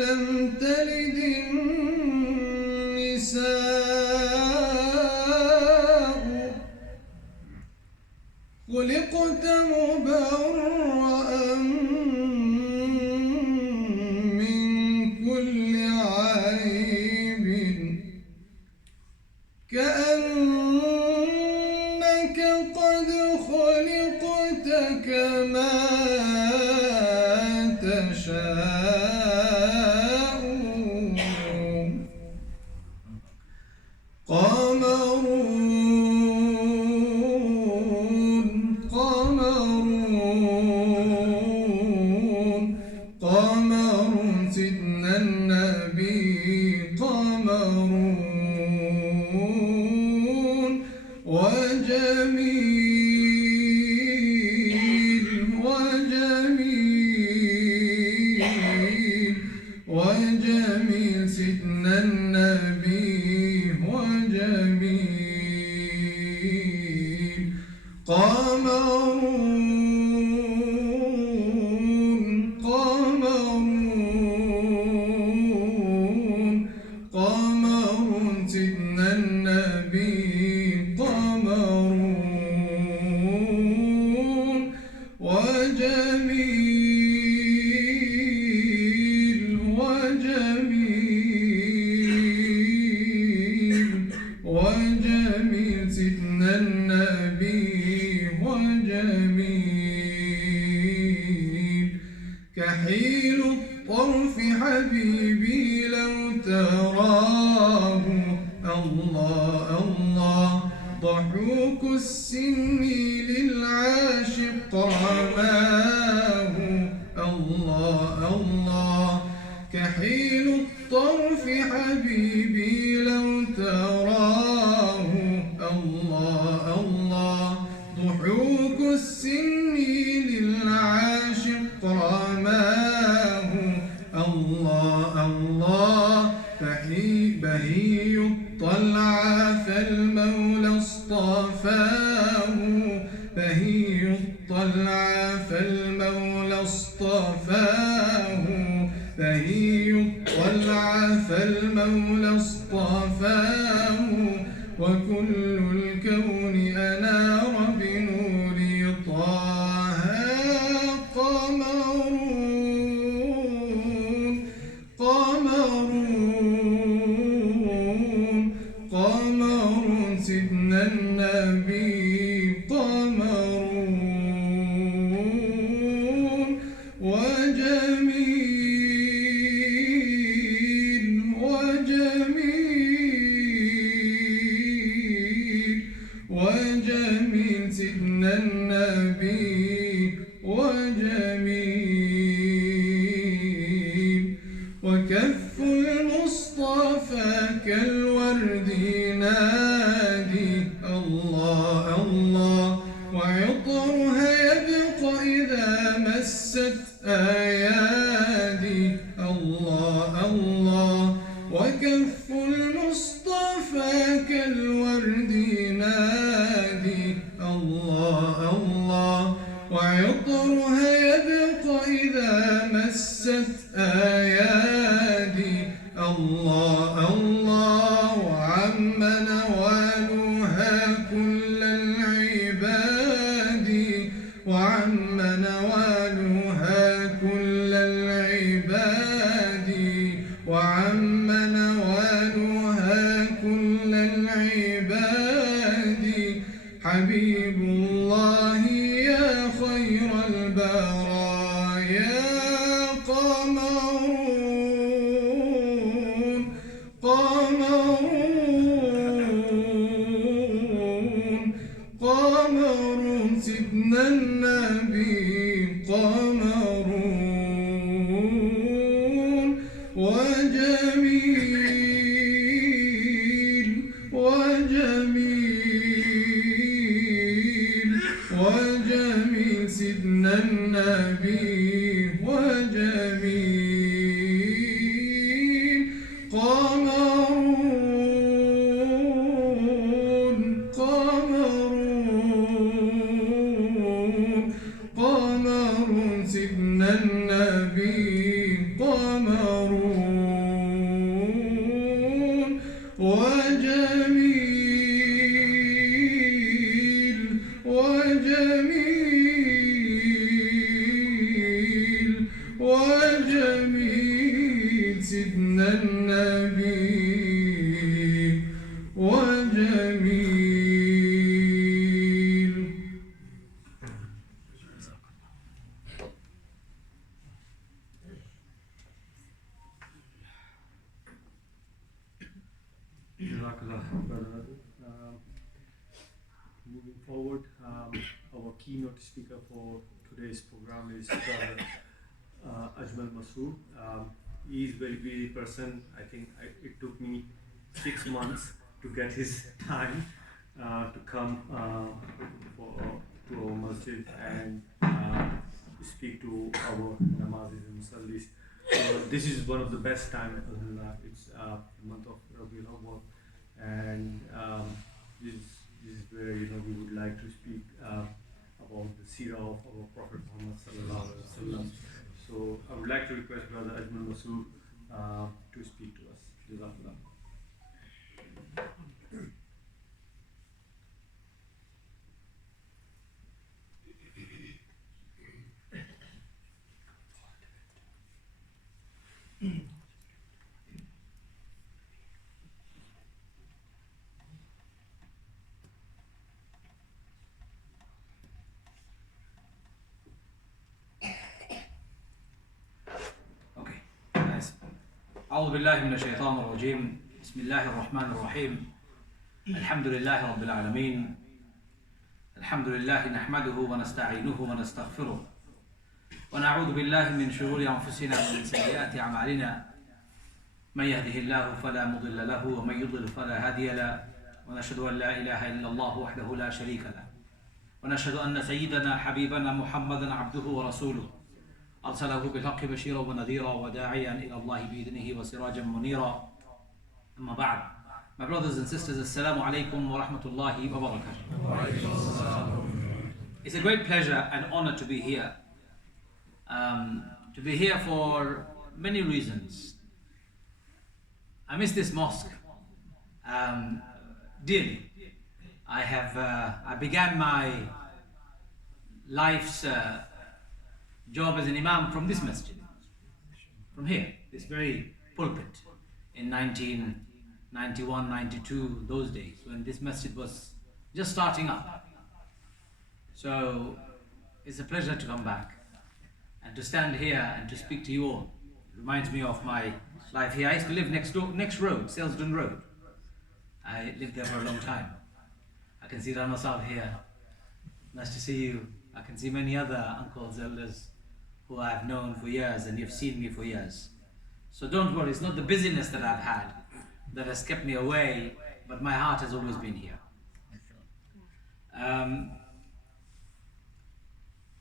لم تلد النساء، خلقت مبرأ من كل عيب، كأنك قد خلقت كما تشاء. قمرون قمرون قمرون سيدنا النبي، قمرون وجميل وجميل وجميل سيدنا النبي وجميل. قمرون قمرون قمرون سيدنا النبي، قمرون وجميل وجميل وجميل سيدنا النبي وجميل. كحيل الطرف حبيبي لو تراه، الله الله ضحوك السن للعاشق رماه، الله الله. كحيل الطرف حبيبي لو تراه، الله الله ضحوك السن للعاشق رماه، الله الله. بهي الطلعة فالمولى اصطفاه، بهي الطلعة فالمولى اصطفاه، بهي الطلعة فالمولى اصطفاه. وكل الكون أنار بنور طه، قمرون قمرون قمرون سيدنا النبي، قمرون وجميل مست أيادي الله الله وكف المصطفى كالورد نادي الله الله وعطرها يبقى إذا مست أيادي الله الله وعم نوالها كل العباد وعم نوالها كل العباد وعم نوالها كل العباد حبيب الله يا خير البرايا قمرون قمرون قمرون سيدنا النبي قمرون وجميل وجميل وجميل سيدنا النبي وجميل قمرون قمرون قمرون سيدنا النبي قمرون وجميل وجميل وجميل سيدنا النبي وجميل. Moving forward, our keynote speaker for today's program is Brother Ajmal Masroor. He is a very busy person. I think it took me 6 months to get his time to come to our masjid and speak to our namazis and musallis. So this is one of the best times. It's the month of Rabiul Awwal, and this is where we would like to speak about the Seerat of our Prophet Muhammad sallallahu alaihi wasallam. So I would like to request Brother Ajmal Masroor to speak to us. Jazakallah. أعوذ بالله من الشيطان الرجيم بسم الله الرحمن الرحيم الحمد لله رب العالمين الحمد لله نحمده ونستعينه ونستغفره ونعوذ بالله من شرور أنفسنا ومن سيئات أعمالنا من يهده الله فلا مضل له ومن يضلل فلا هادي له ونشهد أن لا إله إلا الله وحده لا شريك له ونشهد أن سيدنا حبيبنا محمدا عبده ورسوله أرسله بالحق بشيرا ونذيرا وداعيا إلى الله بإذنه وسراجا منيرا. أما بعد, my brothers and sisters, Assalamu alaikum wa rahmatullahi wa barakatuh. It's a great pleasure and honor to be here. To be here for many reasons. I miss this mosque dearly. I began my life's job as an imam from this masjid, from here, this very pulpit, in 1991, 92, those days when this masjid was just starting up. So it's a pleasure to come back and to stand here and to speak to you all. It reminds me of my life here. I used to live next road, Selsdon Road. I lived there for a long time. I can see Rana Sahib here. Nice to see you. I can see many other uncles, elders who I've known for years and you've seen me for years. So don't worry, it's not the busyness that I've had that has kept me away, but my heart has always been here.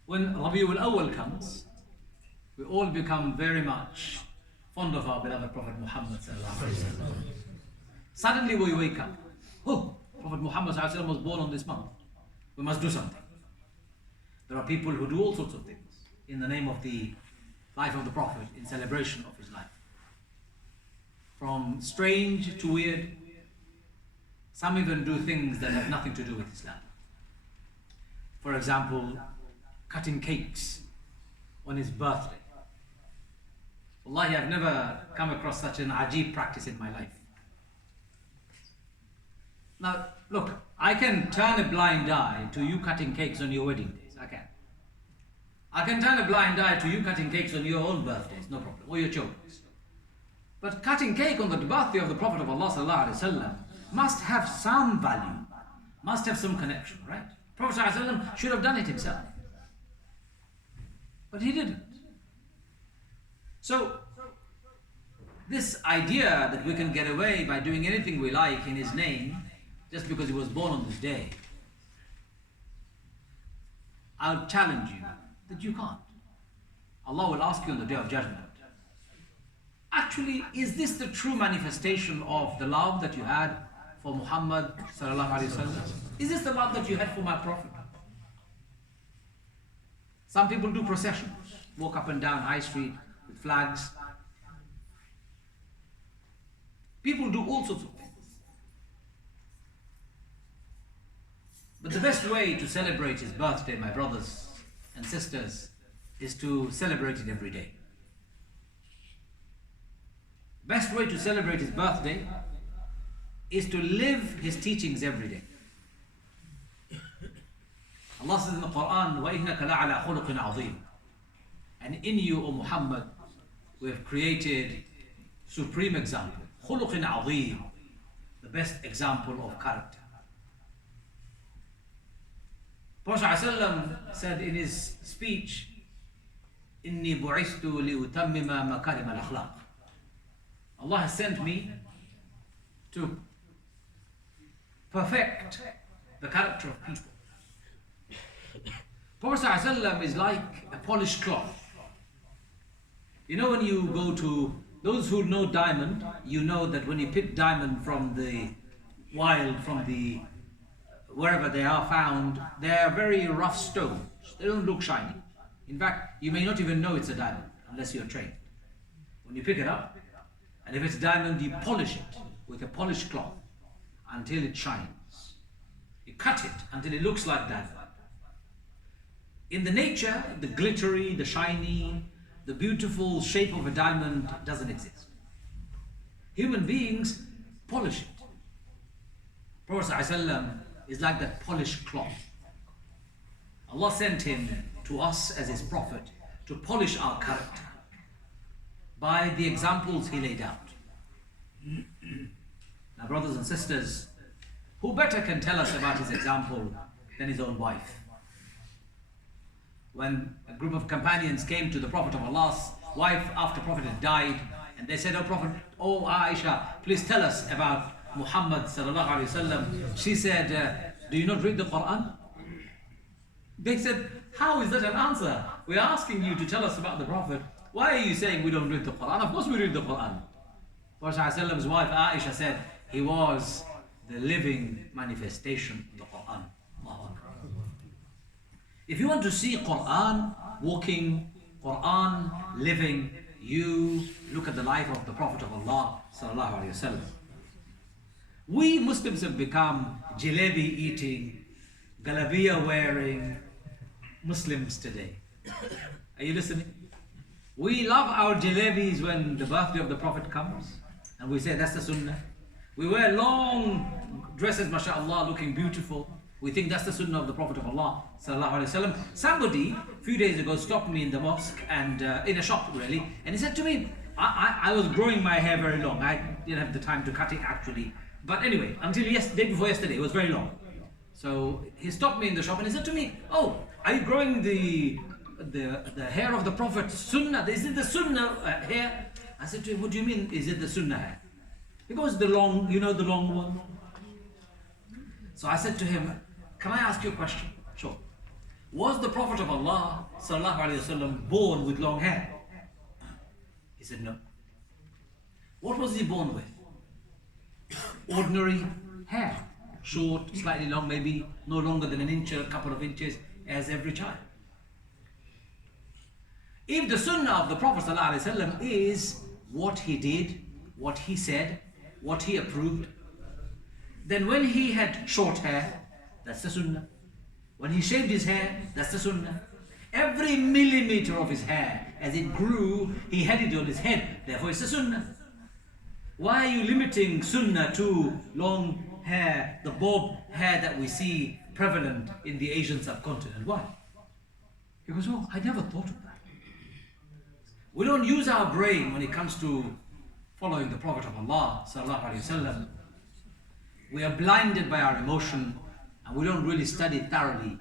When Rabiul Awwal comes, we all become very much fond of our beloved Prophet Muhammad sallallahu alaihi wasallam. Suddenly we wake up. Oh, Prophet Muhammad sallallahu alaihi wasallam was born on this month. We must do something. There are people who do all sorts of things in the name of the life of the Prophet, in celebration of his life. From strange to weird. Some even do things that have nothing to do with Islam. For example, cutting cakes on his birthday. Wallahi, I've never come across such an ajib practice in my life. Now, look, I can turn a blind eye to you cutting cakes on your wedding days. I can. I can turn a blind eye to you cutting cakes on your own birthdays, no problem, or your children's. But cutting cake on the birthday of the Prophet of Allah sallallahu alaihi wasallam must have some value, must have some connection, right? Prophet sallallahu alaihi wasallam should have done it himself. But he didn't. So, this idea that we can get away by doing anything we like in his name, just because he was born on this day, I'll challenge you that you can't. Allah will ask you on the day of judgment, actually, is this the true manifestation of the love that you had for Muhammad sallallahu alaihi wasallam? Is this the love that you had for my Prophet? Some people do processions, walk up and down High Street with flags. People do all sorts of things. But the best way to celebrate his birthday, my brothers and sisters, is to celebrate it every day. Best way to celebrate his birthday is to live his teachings every day. Allah says in the Quran, وَإِنَّكَ لَعَلَى خُلُقٍ عَظِيمٍ. And in you, O Muhammad, we have created supreme example. خُلُقٍ عَظِيمٍ, the best example of character. Prophet ﷺ said in his speech, إِنِّي بُعِثْتُ لِأُتَمِّمَ مَكَارِمَ الْأَخْلَاقِ. Allah has sent me to perfect the character of people. Prophet ﷺ is like a polished cloth. You know, when you go to, those who know diamond, you know that when you pick diamond from the wild, from the wherever they are found, they are very rough stones. They don't look shiny. In fact, you may not even know it's a diamond unless you're trained. When you pick it up, and if it's diamond, you polish it with a polished cloth until it shines. You cut it until it looks like diamond. In the nature, the glittery, the shiny, the beautiful shape of a diamond doesn't exist. Human beings polish it. Prophet ﷺ is like that polished cloth. Allah sent him to us as his prophet to polish our character by the examples he laid out. Now, brothers and sisters, who better can tell us about his example than his own wife? When a group of companions came to the Prophet of Allah's wife after Prophet had died, and they said, "Oh Prophet, oh Aisha, please tell us about Muhammad sallallahu alaihi wasallam." She said, "Do you not read the Quran?" They said, "How is that an answer? We are asking you to tell us about the Prophet. Why are you saying we don't read the Quran? Of course we read the Quran." Prophet ﷺ's wife Aisha said, he was the living manifestation of the Quran. If you want to see Quran walking, Quran living, you look at the life of the Prophet of Allah sallallahu alaihi wasallam. We Muslims have become jalebi eating, galabiya wearing Muslims today. Are you listening? We love our jalebis when the birthday of the Prophet comes, and we say that's the sunnah. We wear long dresses, mashallah, looking beautiful. We think that's the sunnah of the Prophet of Allah sallallahu alaihi wasallam. Somebody a few days ago stopped me in the mosque and in a shop really, and he said to me, I was growing my hair very long. I didn't have the time to cut it actually, but anyway, until day before yesterday, it was very long. So he stopped me in the shop and he said to me, "Oh, are you growing the hair of the Prophet sunnah? Is it the sunnah hair?" I said to him, "What do you mean, is it the sunnah hair?" Because the long, you know, the long one. So I said to him, "Can I ask you a question?" Sure. was the Prophet of Allah sallallahu alaihi wasallam born with long hair? He said no. What was he born with? Ordinary hair, short, slightly long, maybe no longer than an inch or a couple of inches, as every child. If the sunnah of the Prophet ﷺ is what he did, what he said, what he approved, then when he had short hair, that's the sunnah. When he shaved his hair, that's the sunnah. Every millimeter of his hair, as it grew, he had it on his head, therefore it's the sunnah. Why are you limiting sunnah to long hair, the bob hair that we see prevalent in the Asian subcontinent? Why? He goes, oh, I never thought of that. We don't use our brain when it comes to following the Prophet of Allah sallallahu alaihi wasallam. We are blinded by our emotion, and we don't really study thoroughly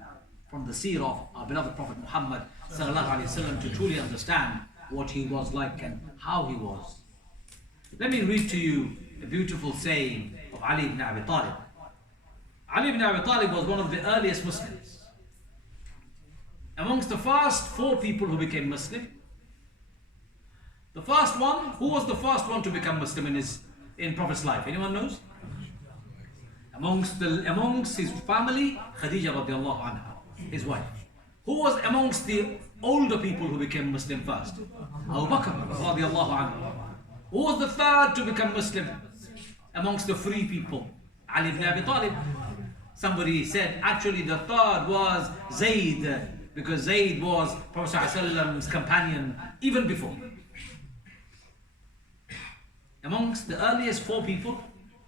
from the seerah of our beloved Prophet Muhammad sallallahu alaihi wasallam to truly understand what he was like and how he was. Let me read to you a beautiful saying of Ali ibn Abi Talib. Ali ibn Abi Talib was one of the earliest Muslims. Amongst the first 4 people who became Muslim, the first one, who was the first one to become Muslim in Prophet's life? Anyone knows? Amongst his family, Khadija radiallahu anha, his wife. Who was amongst the older people who became Muslim first? Abu Bakr radiallahu anhu. Who was the third to become Muslim amongst the free people? Ali ibn Abi Talib. Somebody said actually the third was Zayd, because Zayd was Prophet ﷺ's companion even before. Amongst the earliest 4 people,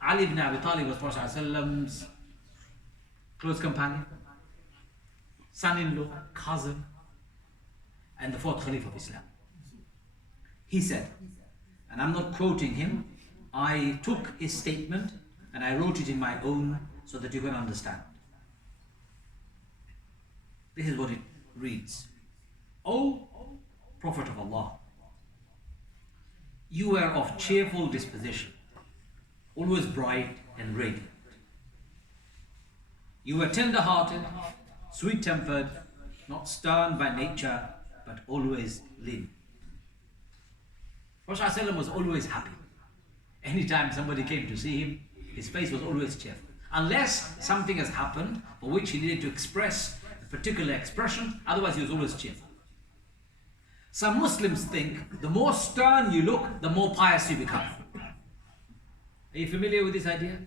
Ali ibn Abi Talib was Prophet ﷺ's close companion, son-in-law, cousin, and the 4th Caliph of Islam. He said, and I'm not quoting him, I took his statement and I wrote it in my own so that you can understand. This is what it reads. O Prophet of Allah, you were of cheerful disposition, always bright and radiant. You were tender-hearted, sweet-tempered, not stern by nature, but always lenient. Prophet ﷺ was always happy. Anytime somebody came to see him, his face was always cheerful. Unless something has happened for which he needed to express a particular expression, otherwise he was always cheerful. Some Muslims think the more stern you look, the more pious you become. Are you familiar with this idea?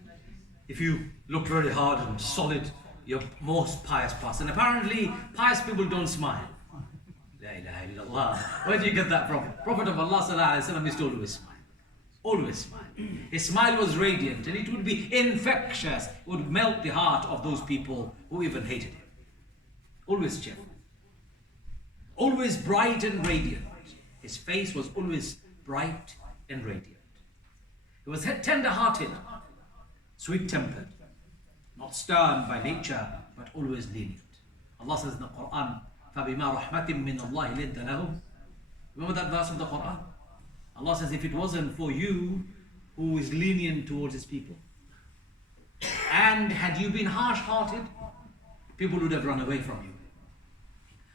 If you look very hard and solid, you're most pious person. Apparently, pious people don't smile. La ilaha illallah. Where do you get that from? Prophet of Allah sallallahu alaihi wasallam used to always smile. Always smile. His smile was radiant and it would be infectious. It would melt the heart of those people who even hated him. Always cheerful. Always bright and radiant. His face was always bright and radiant. He was tender-hearted, sweet-tempered, not stern by nature, but always lenient. Allah says in the Quran, فَبِمَا رَحْمَةٍ مِّنَ اللَّهِ لِنْتَ لَهُمْ. Remember that verse of the Quran? Allah says, if it wasn't for you who is lenient towards his people, and had you been harsh-hearted, people would have run away from you.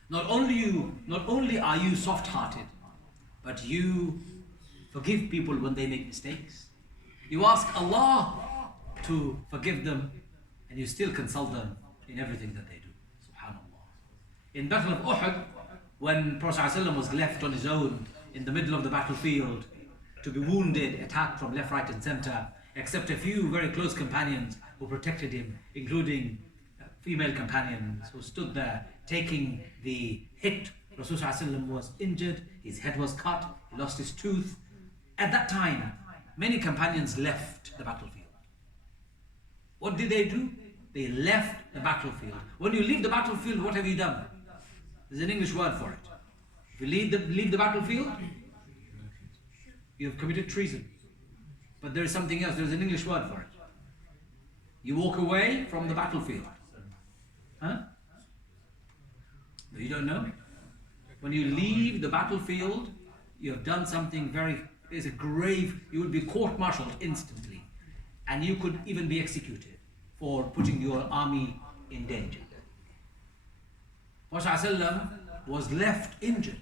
Not only are you soft-hearted, but you forgive people when they make mistakes. You ask Allah to forgive them, and you still consult them in everything that they do. Subhanallah. In Battle of Uhud, when Prophet ﷺ was left on his own in the middle of the battlefield to be wounded, attacked from left, right and center, except a few very close companions who protected him, including female companions who stood there taking the hit. Rasulullah ﷺ was injured, his head was cut, he lost his tooth. At that time, many companions left the battlefield. What did they do? They left the battlefield. When you leave the battlefield, what have you done? There's an English word for it. If you leave the battlefield, you have committed treason. But there is something else, there's an English word for it. You walk away from the battlefield. Huh? You don't know? When you leave the battlefield, you have done something there's a grave, you will be court-martialed instantly. And you could even be executed for putting your army in danger. Prophet ﷺ was left injured.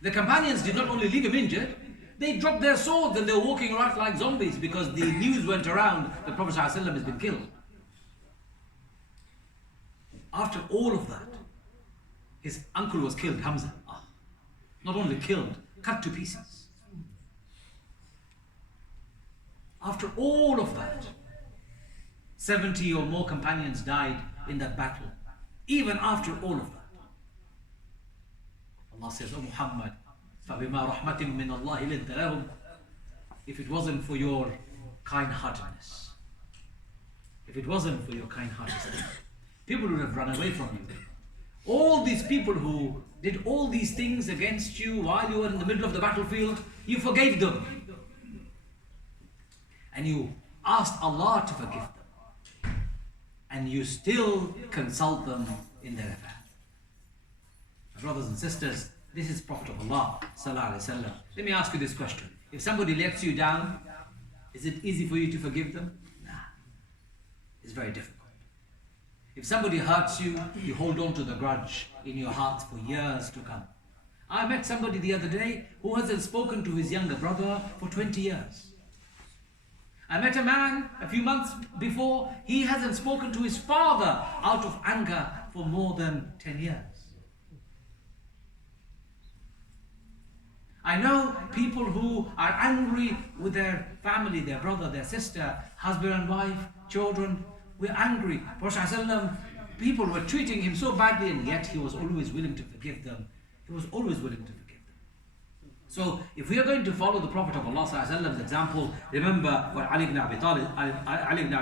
The companions did not only leave him injured, they dropped their swords and they were walking around like zombies because the news went around that Prophet ﷺ has been killed. After all of that, his uncle was killed, Hamza. Not only killed, cut to pieces. After all of that, 70 or more companions died in that battle. Even after all of that. Allah says, "O Muhammad, فَبِمَا رَحْمَةٍ مِّنَ اللَّهِ لِنْتَ لَهُمْ." If it wasn't for your kind-heartedness, people would have run away from you. All these people who did all these things against you while you were in the middle of the battlefield, you forgave them. And you asked Allah to forgive them. And you still consult them in their affair. Brothers and sisters, this is Prophet of Allah Sallallahu Alaihi Wasallam. Let me ask you this question. If somebody lets you down, is it easy for you to forgive them? Nah. It's very difficult. If somebody hurts you, you hold on to the grudge in your heart for years to come. I met somebody the other day who hasn't spoken to his younger brother for 20 years. I met a man a few months before, he hasn't spoken to his father out of anger for more than 10 years. I know people who are angry with their family, their brother, their sister, husband and wife, children. We're angry. Prophet ﷺ, people were treating him so badly, and yet he was always willing to forgive them. He was always willing to forgive them. So if we are going to follow the Prophet of Allah ﷺ's example, remember what Ali ibn Abi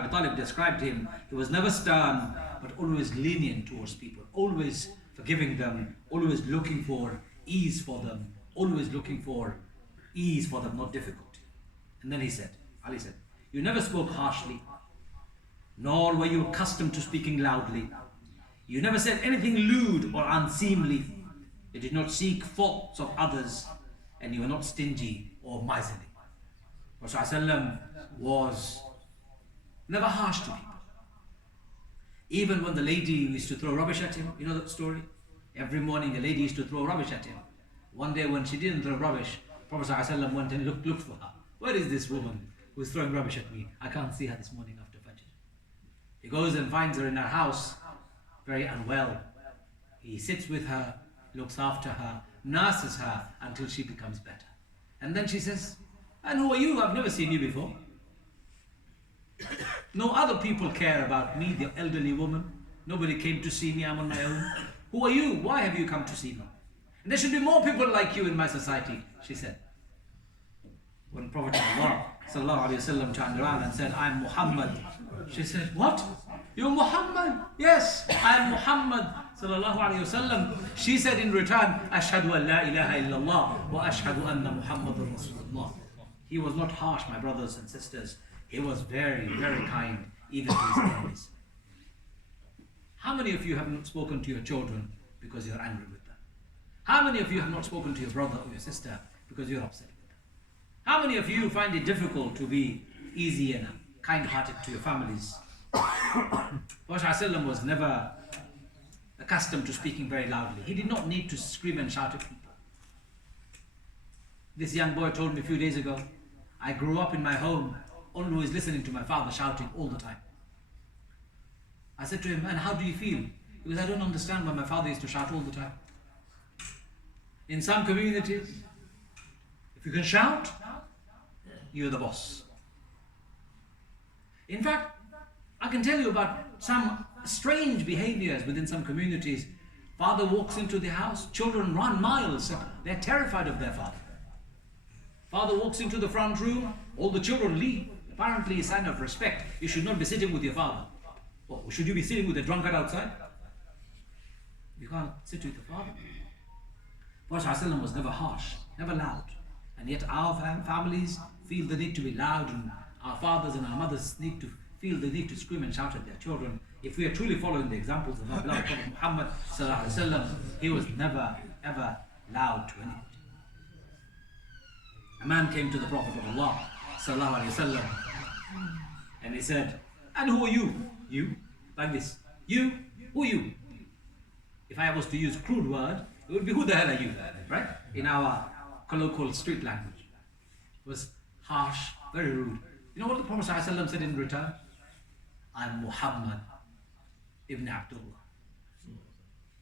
Talib described him. He was never stern, but always lenient towards people, always forgiving them, always looking for ease for them, not difficulty. And then Ali said, you never spoke harshly, nor were you accustomed to speaking loudly. You never said anything lewd or unseemly. You did not seek faults of others, and you were not stingy or miserly. Prophet ﷺ was never harsh to people. Even when the lady used to throw rubbish at him, you know that story? Every morning a lady used to throw rubbish at him. One day when she didn't throw rubbish, Prophet ﷺ went and looked for her. Where is this woman who is throwing rubbish at me? I can't see her this morning after Fajr. He goes and finds her in her house, very unwell. He sits with her, looks after her, nurses her until she becomes better. And then she says, and who are you? I've never seen you before. No other people care about me, the elderly woman. Nobody came to see me, I'm on my own. Who are you? Why have you come to see me? And there should be more people like you in my society, she said. When Prophet of Allah Sallallahu Alaihi Wasallam turned around and said, I'm Muhammad, she said, what? You're Muhammad? Yes, I'm Muhammad Sallallahu Alaihi Wasallam. She said in return, Ashhadu an la ilaha illallah wa ashhadu anna Muhammadur Rasulullah. He was not harsh, my brothers and sisters. He was very, very kind, even to his enemies. How many of you have not spoken to your children because you're angry with them? How many of you have not spoken to your brother or your sister because you're upset with them? How many of you find it difficult to be easy and kind-hearted to your families? Prophet ﷺ was never accustomed to speaking very loudly. He did not need to scream and shout at people. This young boy told me a few days ago, I grew up in my home always listening to my father shouting all the time. I said to him, and how do you feel? Because I don't understand why my father used to shout all the time. In some communities, if you can shout, you're the boss. In fact, I can tell you about some strange behaviors within some communities. Father walks into the house, children run miles, they're terrified of their father. Father walks into the front room, all the children leave. Apparently a sign of respect. You should not be sitting with your father. Well, should you be sitting with a drunkard outside? You can't sit with the father. Prophet ﷺ was never harsh, never loud. And yet our families feel the need to be loud, and our fathers and our mothers need to feel the need to scream and shout at their children. If we are truly following the examples of our beloved Prophet Muhammad ﷺ, he was never ever loud to anybody. A man came to the Prophet of Allah ﷺ, and he said, and who are you? You? Like this. You? Who are you? If I was to use crude word, it would be who the hell are you, right? In our colloquial street language. It was harsh, very rude. You know what the Prophet ﷺ said in return? I'm Muhammad ibn Abdullah.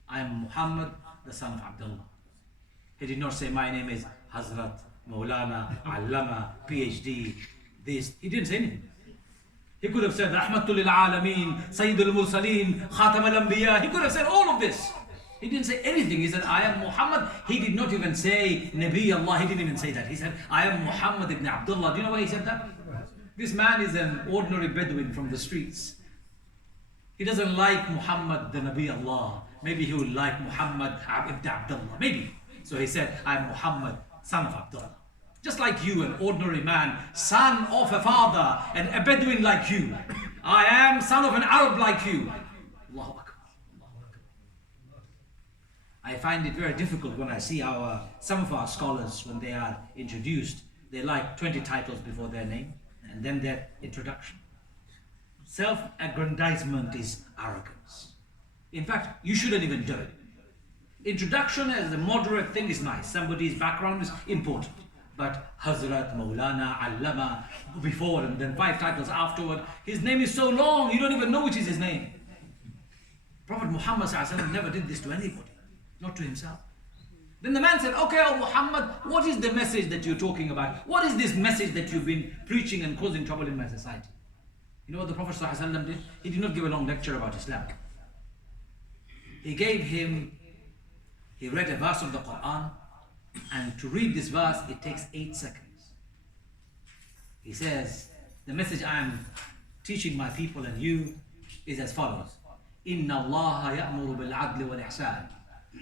I am Muhammad, the son of Abdullah. He did not say, my name is Hazrat, Maulana, Allama, PhD, this. He didn't say anything. He could have said, Rahmatul lil Alameen, Sayyidul Mursaleen, Khatam al-Anbiya. He could have said all of this. He didn't say anything. He said, I am Muhammad. He did not even say Nabi Allah. He didn't even say that. He said, I am Muhammad ibn Abdullah. Do you know why he said that? This man is an ordinary Bedouin from the streets. He doesn't like Muhammad, the Nabi Allah. Maybe he would like Muhammad ibn Abdullah. Maybe. So he said, I am Muhammad, son of Abdullah. Just like you, an ordinary man, son of a father, and a Bedouin like you. I am son of an Arab like you. Allahu Akbar. Allahu Akbar. I find it very difficult when I see some of our scholars, when they are introduced, they like 20 titles before their name, and then their introduction. Self-aggrandizement is arrogance. In fact, you shouldn't even do it. Introduction as a moderate thing is nice. Somebody's background is important. But Hazrat, Maulana, Allama, before and then 5 titles afterward, his name is so long, you don't even know which is his name. Prophet Muhammad ﷺ never did this to anybody, not to himself. Then the man said, okay, oh Muhammad, what is the message that you're talking about? What is this message that you've been preaching and causing trouble in my society? You know what the Prophet ﷺ did? He did not give a long lecture about Islam. He read a verse of the Quran, and to read this verse, it takes 8 seconds. He says, the message I am teaching my people and you is as follows. Inna Allah ya'muru bil adli wal ihsan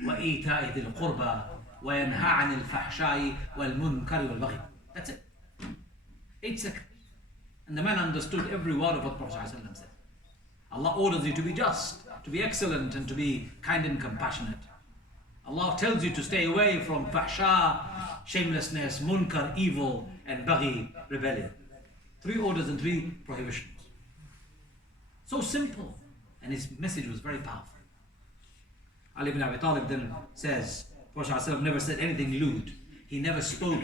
wa ita'i dhil qurba wa yanha 'anil fahsha'i wal munkari wal baghi. That's it. 8 seconds. And the man understood every word of what Prophet ﷺ said. Allah orders you to be just, to be excellent, and to be kind and compassionate. Allah tells you to stay away from fahsha, shamelessness, munkar, evil, and baghi, rebellion. 3 orders and 3 prohibitions. So simple. And his message was very powerful. Ali ibn Abi Talib then says, Prophet ﷺ never said anything lewd. He never spoke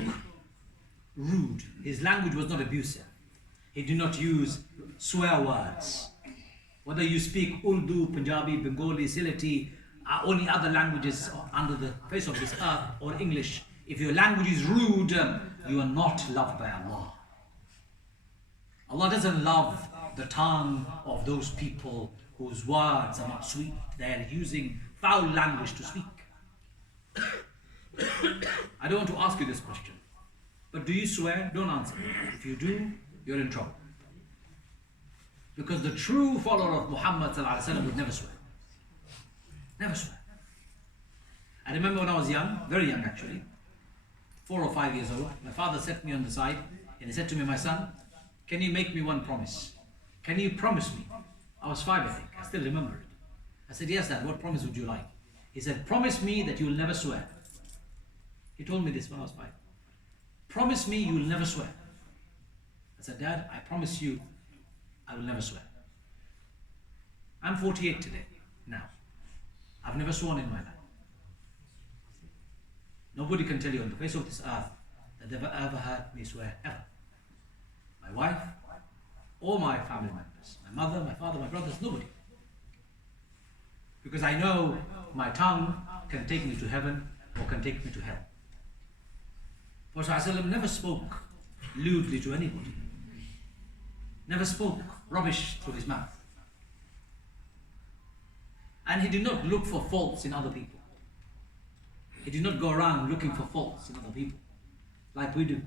rude. His language was not abusive. He did not use swear words. Whether you speak Urdu, Punjabi, Bengali, Sylheti, only other languages under the face of this earth, or English, if your language is rude, you are not loved by Allah. Allah doesn't love the tongue of those people whose words are not sweet. They are using foul language to speak. I don't want to ask you this question, but do you swear? Don't answer. If you do, you're in trouble. Because the true follower of Muhammad ﷺ would never swear. Never swear. I remember when I was young, very young actually, 4 or 5 years old, my father set me on the side and he said to me, my son, can you make me one promise? Can you promise me? I was 5, I think. I still remember it. I said, yes, Dad, what promise would you like? He said, promise me that you will never swear. He told me this when I was 5. Promise me you will never swear. I said, Dad, I promise you I will never swear. I'm 48 today, now. I've never sworn in my life. Nobody can tell you on the face of this earth that they've ever heard me swear, ever. My wife, all my family members, my mother, my father, my brothers, nobody. Because I know my tongue can take me to heaven or can take me to hell. Prophet ﷺ never spoke lewdly to anybody. Never spoke rubbish through his mouth. And he did not look for faults in other people. He did not go around looking for faults in other people, like we do.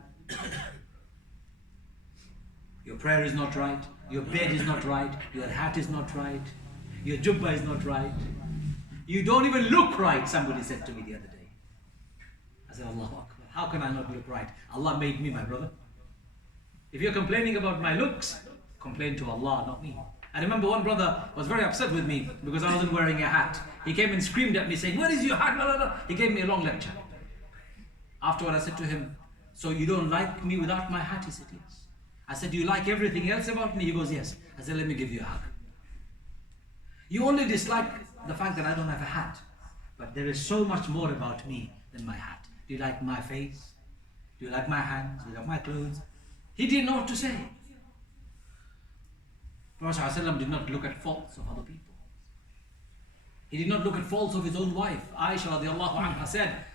Your prayer is not right, your bed is not right, your hat is not right, your jubbah is not right. You don't even look right, somebody said to me the other day. I said, Allahu Akbar, how can I not look right? Allah made me, my brother. If you're complaining about my looks, complain to Allah, not me. I remember one brother was very upset with me because I wasn't wearing a hat. He came and screamed at me saying, where is your hat? Blah, blah, blah. He gave me a long lecture. Afterward I said to him, so you don't like me without my hat? He said, yes. I said, do you like everything else about me? He goes, yes. I said, let me give you a hug. You only dislike the fact that I don't have a hat. but there is so much more about me than my hat. Do you like my face? Do you like my hands? Do you like my clothes? He didn't know what to say. Prophet ﷺ did not look at faults of other people. He did not look at faults of his own wife. Aisha radiallahu anha said,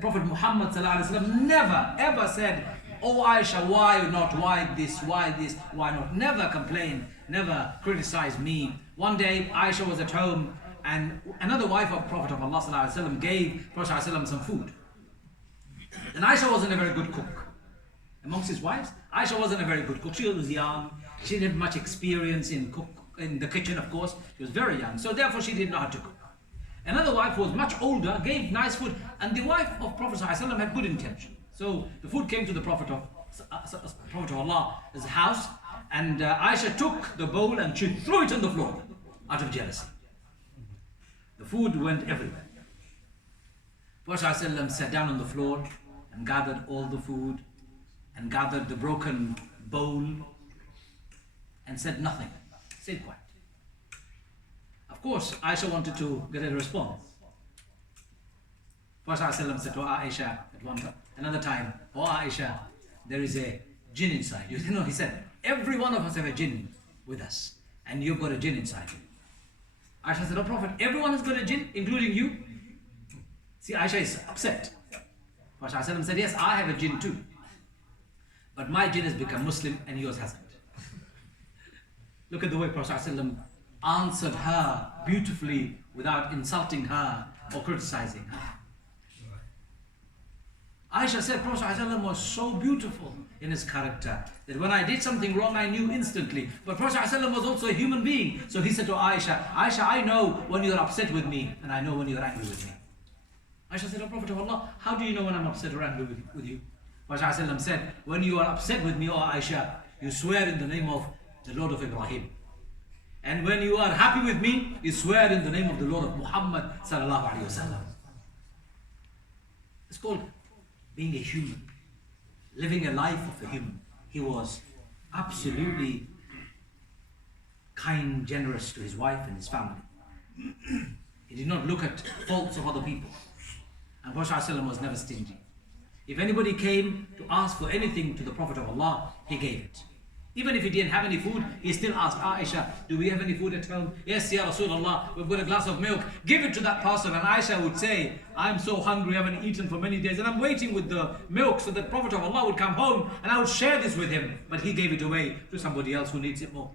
Prophet Muhammad ﷺ never ever said, "Oh Aisha, why not? Why this? Why this? Why not?" Never complained, never criticized me. One day Aisha was at home and another wife of Prophet of Allah ﷺ gave Prophet ﷺ some food. And Aisha wasn't a very good cook. Amongst his wives, Aisha wasn't a very good cook. She was young. She didn't have much experience in the kitchen, of course. She was very young. So therefore she didn't know how to cook. Another wife who was much older gave nice food. And the wife of Prophet ﷺ had good intention. So the food came to the Prophet of Allah's house. And Aisha took the bowl and she threw it on the floor out of jealousy. The food went everywhere. Prophet ﷺ sat down on the floor and gathered all the food and gathered the broken bowl and said nothing, stayed quiet. Of course, Aisha wanted to get a response. Prophet ﷺ said to Aisha another time, "Oh Aisha, there is a jinn inside you." You know, he said, "Every one of us have a jinn with us, and you've got a jinn inside you." Aisha said, "Oh Prophet, everyone has got a jinn, including you?" See, Aisha is upset. Prophet ﷺ said, "Yes, I have a jinn too. But my jinn has become Muslim and yours hasn't." Look at the way Prophet ﷺ answered her beautifully without insulting her or criticizing her. Aisha said Prophet ﷺ was so beautiful in his character that when I did something wrong, I knew instantly. But Prophet ﷺ was also a human being. So he said to Aisha, "Aisha, I know when you're upset with me and I know when you're angry with me." Aisha said, "Oh Prophet of Allah, how do you know when I'm upset or angry with you?" Prophet ﷺ said, "When you are upset with me, oh Aisha, you swear in the name of the Lord of Ibrahim. And when you are happy with me, you swear in the name of the Lord of Muhammad sallallahu alaihi wasallam." It's called being a human, living a life of a human. He was absolutely kind, generous to his wife and his family. He did not look at faults of other people. And Prophet ﷺ was never stingy. If anybody came to ask for anything to the Prophet of Allah, he gave it. Even if he didn't have any food, he still asked Aisha, "Do we have any food at home?" "Yes, Ya Rasulullah, we've got a glass of milk. Give it to that person." And Aisha would say, "I'm so hungry, I haven't eaten for many days, and I'm waiting with the milk so that Prophet of Allah would come home and I would share this with him." But he gave it away to somebody else who needs it more.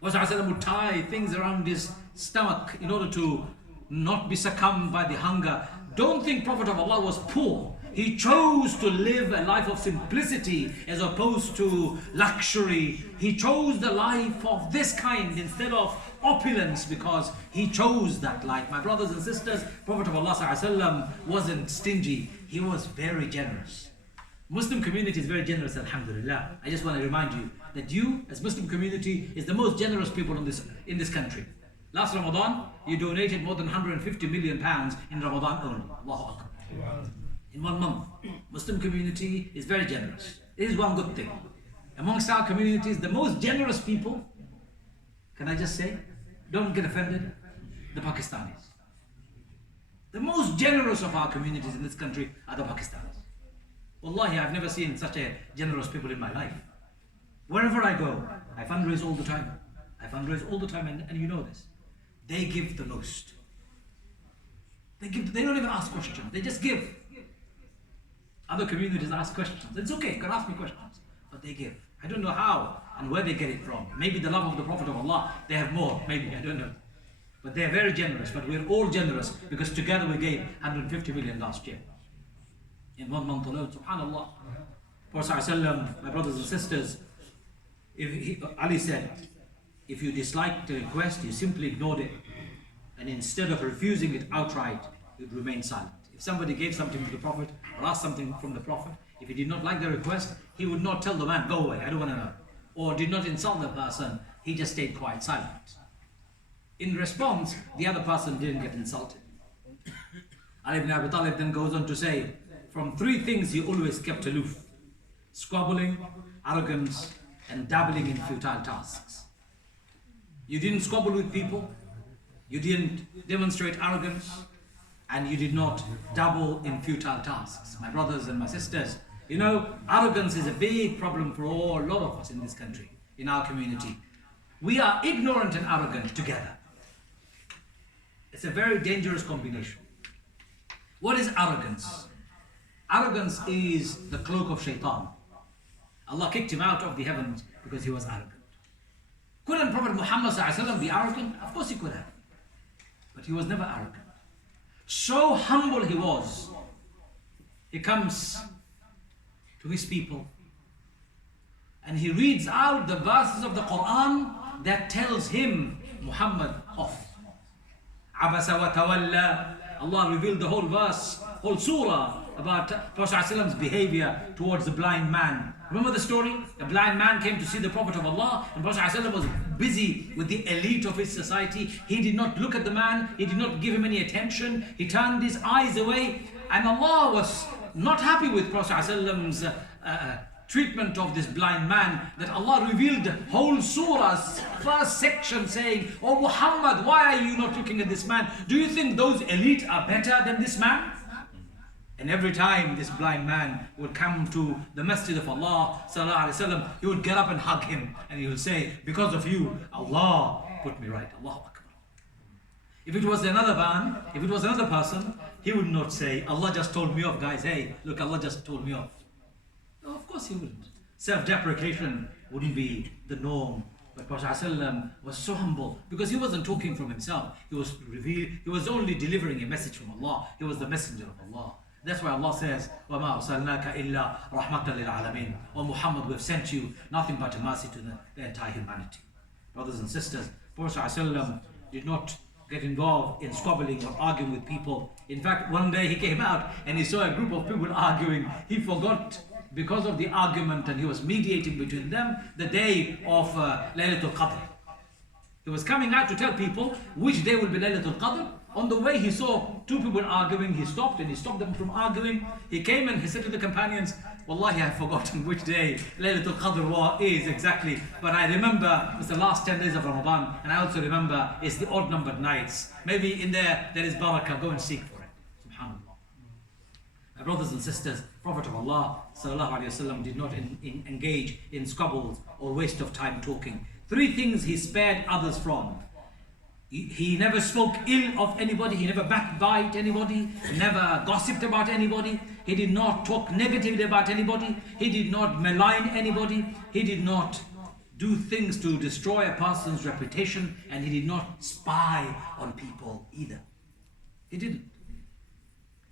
Prophet ﷺ would tie things around his stomach in order to not be succumbed by the hunger. Don't think Prophet of Allah was poor. He chose to live a life of simplicity as opposed to luxury. He chose the life of this kind instead of opulence because he chose that life. My brothers and sisters, Prophet of Allah ﷺ wasn't stingy. He was very generous. Muslim community is very generous, alhamdulillah. I just want to remind you that you, as Muslim community, is the most generous people in this country. Last Ramadan, you donated more than 150 million pounds in Ramadan only. Allahu Akbar. In 1 month, Muslim community is very generous. It is one good thing. Amongst our communities, the most generous people, can I just say, don't get offended, the Pakistanis. The most generous of our communities in this country are the Pakistanis. Wallahi, I've never seen such a generous people in my life. Wherever I go, I fundraise all the time. And you know this. They give the most. They don't even ask questions. They just give. Other communities ask questions. It's okay, you can ask me questions. But they give. I don't know how and where they get it from. Maybe the love of the Prophet of Allah, they have more. Maybe, I don't know. But they are very generous. But we're all generous because together we gave 150 million last year. In 1 month alone, subhanAllah. Prophet ﷺ, my brothers and sisters, Ali said, if you disliked the request, you simply ignored it. And instead of refusing it outright, you'd remain silent. If somebody gave something to the Prophet or asked something from the Prophet, if he did not like the request, he would not tell the man, "Go away, I don't want to know." Or did not insult the person, he just stayed quiet, silent. In response, the other person didn't get insulted. Ali ibn Abi Talib then goes on to say, from 3 things he always kept aloof: squabbling, arrogance, and dabbling in futile tasks. You didn't squabble with people, you didn't demonstrate arrogance, and you did not dabble in futile tasks. My brothers and my sisters, you know, arrogance is a big problem for a lot of us in this country, in our community. We are ignorant and arrogant together. It's a very dangerous combination. What is arrogance? Arrogance is the cloak of shaitan. Allah kicked him out of the heavens because he was arrogant. Couldn't Prophet Muhammad ﷺ be arrogant? Of course he could have. But he was never arrogant. So humble he was. He comes to his people and he reads out the verses of the Quran that tells him Muhammad off. Abasa wa tawalla. Allah revealed the whole verse, whole surah about Prophet ﷺ's behavior towards the blind man. Remember the story? A blind man came to see the Prophet of Allah, and Prophet ﷺ was busy with the elite of his society. He did not look at the man, he did not give him any attention, he turned his eyes away, and Allah was not happy with Prophet ﷺ's treatment of this blind man, that Allah revealed whole surah's first section saying, "Oh Muhammad, why are you not looking at this man? Do you think those elite are better than this man?" And every time this blind man would come to the Masjid of Allah sallallahu alaihi wasallam, he would get up and hug him and he would say, "Because of you, Allah put me right." Allahu Akbar. If it was another man, if it was another person, he would not say, "Allah just told me off, guys. Hey, look, Allah just told me off." No, of course he wouldn't. Self-deprecation wouldn't be the norm. But Prophet ﷺ was so humble because he wasn't talking from himself. He was only delivering a message from Allah. He was the messenger of Allah. That's why Allah says, وَمَا أَرْسَلْنَاكَ إِلَّا رَحْمَةً لِلْعَالَمِينَ. O Muhammad, we have sent you nothing but a mercy to the entire humanity. Brothers and sisters, Prophet ﷺ did not get involved in squabbling or arguing with people. In fact, one day he came out and he saw a group of people arguing. He forgot because of the argument, and he was mediating between them the day of Laylatul Qadr. He was coming out to tell people which day will be Laylatul Qadr. On the way he saw two people arguing, he stopped and he stopped them from arguing. He came and he said to the companions, "Wallahi, I've forgotten which day Laylatul Qadr is exactly, but I remember it's the last 10 days of Ramadan, and I also remember it's the odd numbered nights. Maybe in there is barakah, go and seek for it." Subhanallah. My brothers and sisters, Prophet of Allah sallallahu alaihi wasallam did not engage in squabbles or waste of time talking. 3 things he spared others from. He never spoke ill of anybody, he never backbite anybody, never gossiped about anybody, he did not talk negatively about anybody, he did not malign anybody, he did not do things to destroy a person's reputation, and he did not spy on people either. He didn't.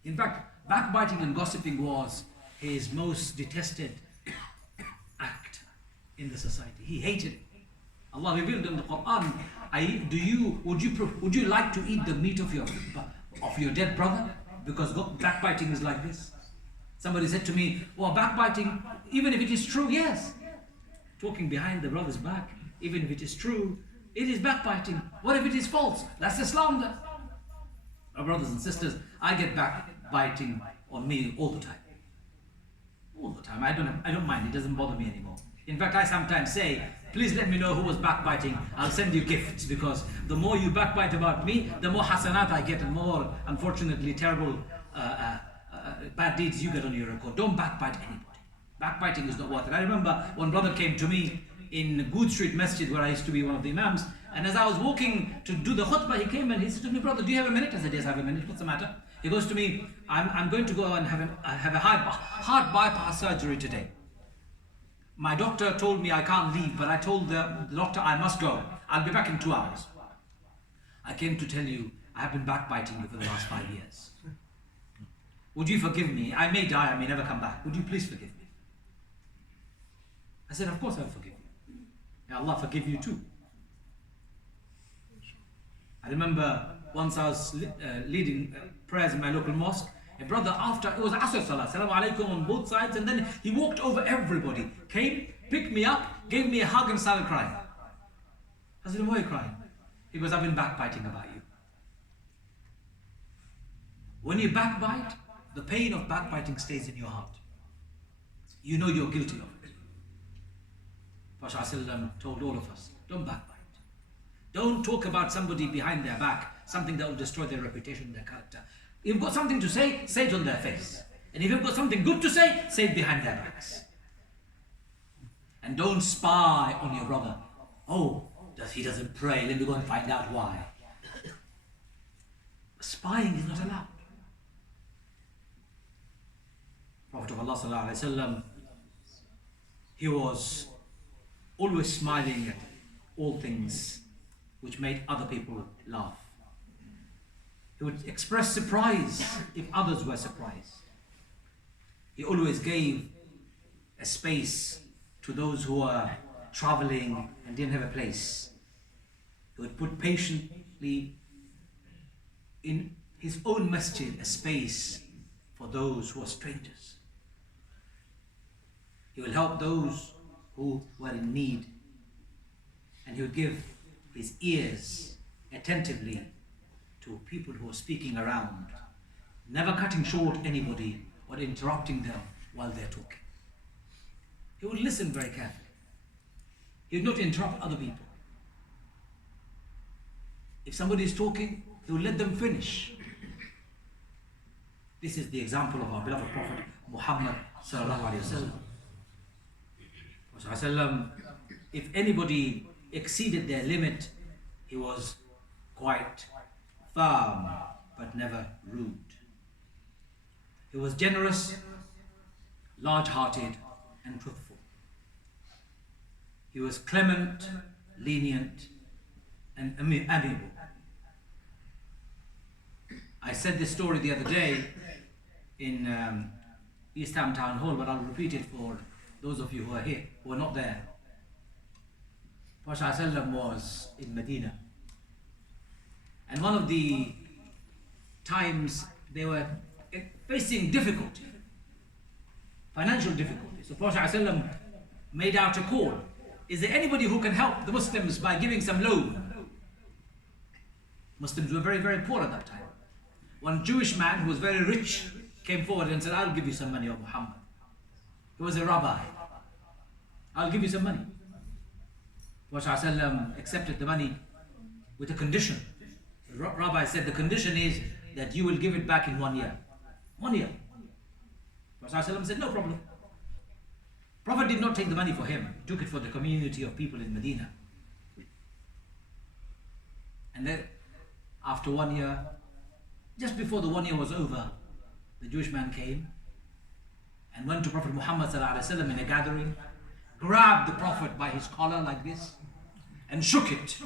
In fact, backbiting and gossiping was his most detested act in the society. He hated it. Allah revealed in the Quran, would you like to eat the meat of your dead brother? Because backbiting is like this. Somebody said to me, "Well, backbiting, even if it is true, yes. Talking behind the brother's back, even if it is true, it is backbiting. What if it is false? That's a slander." My brothers and sisters, I get backbiting on me all the time. All the time. I don't mind. It doesn't bother me anymore. In fact, I sometimes say, "Please let me know who was backbiting. I'll send you gifts," because the more you backbite about me, the more hasanat I get and more, unfortunately, terrible bad deeds you get on your record. Don't backbite anybody. Backbiting is not worth it. I remember one brother came to me in Good Street Masjid, where I used to be one of the imams, and as I was walking to do the khutbah, he came and he said to me, "Brother, do you have a minute?" I said, "Yes, I have a minute. What's the matter?" He goes to me, I'm going to go and have a heart bypass surgery today. My doctor told me I can't leave, but I told the doctor I must go. I'll be back in 2 hours. I came to tell you, I have been backbiting you for the last 5 years. Would you forgive me? I may die, I may never come back. Would you please forgive me? I said, "Of course I'll forgive you. May Allah forgive you too." I remember once I was leading prayers in my local mosque. A brother, after it was Asr Salah, Salaam Alaikum on both sides, and then he walked over everybody, came, picked me up, gave me a hug, and started crying. I said, "Why are you crying?" He goes, "I've been backbiting about you." When you backbite, the pain of backbiting stays in your heart. You know you're guilty of it. Prophet ﷺ told all of us, don't backbite. Don't talk about somebody behind their back, something that will destroy their reputation, their character. If you've got something to say it on their face. And if you've got something good to say it behind their backs. And don't spy on your brother. Oh, he doesn't pray, let me go and find out why. Spying is not allowed. Prophet of Allah sallallahu alaihi wasallam, he was always smiling at all things which made other people laugh. He would express surprise if others were surprised. He always gave a space to those who were traveling and didn't have a place. He would put patiently in his own masjid a space for those who are strangers. He will help those who were in need, and he would give his ears attentively to people who are speaking around, never cutting short anybody or interrupting them while they're talking. He would listen very carefully. He would not interrupt other people. If somebody is talking, he would let them finish. This is the example of our beloved Prophet Muhammad sallallahu alaihi wasallam. If anybody exceeded their limit, he was quite firm but never rude. He was generous, large-hearted and truthful. He was clement, lenient and amiable. I said this story the other day in East Ham Town Hall, but I'll repeat it for those of you who are here, who are not there. Prophet ﷺ was in Medina, and one of the times they were facing difficulty, financial difficulty. So Prophet ﷺ made out a call. Is there anybody who can help the Muslims by giving some loan? Muslims were very, very poor at that time. One Jewish man who was very rich came forward and said, I'll give you some money, O Muhammad. He was a rabbi. I'll give you some money. Prophet ﷺ accepted the money with a condition. The rabbi said the condition is that you will give it back in 1 year. 1 year. Prophet ﷺ said no problem. Prophet did not take the money for him. He took it for the community of people in Medina. And then after 1 year, just before the 1 year was over, the Jewish man came and went to Prophet Muhammad ﷺ in a gathering, grabbed the Prophet by his collar like this and shook it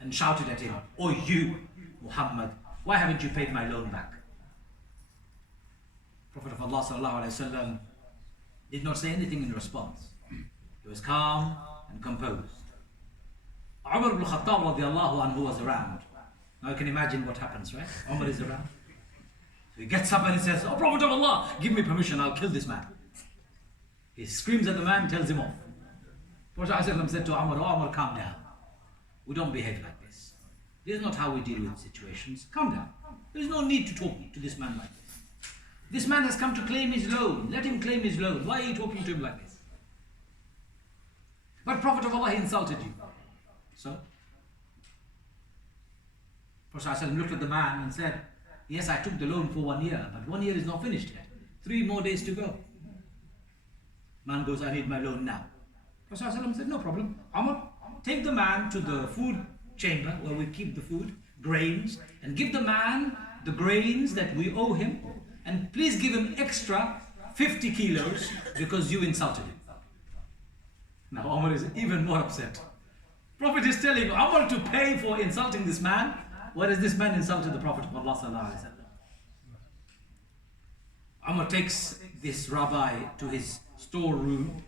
and shouted at him, "Oh you, Muhammad, why haven't you paid my loan back?" Prophet of Allah ﷺ did not say anything in response. He was calm and composed. Umar ibn Khattab radiallahu anhu was around. Now you can imagine what happens, right? Umar is around. So he gets up and he says, "Oh Prophet of Allah, give me permission, I'll kill this man." He screams at the man, tells him off. Prophet ﷺ said to Umar, "Oh Umar, calm down. We don't behave like this. This is not how we deal with situations. Calm down. There is no need to talk to this man like this. This man has come to claim his loan. Let him claim his loan. Why are you talking to him like this?" But Prophet of Allah, he insulted you. So Prophet ﷺ looked at the man and said, "Yes, I took the loan for 1 year, but 1 year is not finished yet. 3 more days to go." Man goes, "I need my loan now." Prophet ﷺ said, "No problem. Umar, take the man to the food chamber where we keep the food, grains, and give the man the grains that we owe him, and please give him extra 50 kilos because you insulted him." Now Umar is even more upset. Prophet is telling Umar to pay for insulting this man, whereas this man insulted the Prophet of Allah sallallahu alaihi wasallam. Umar takes this rabbi to his storeroom,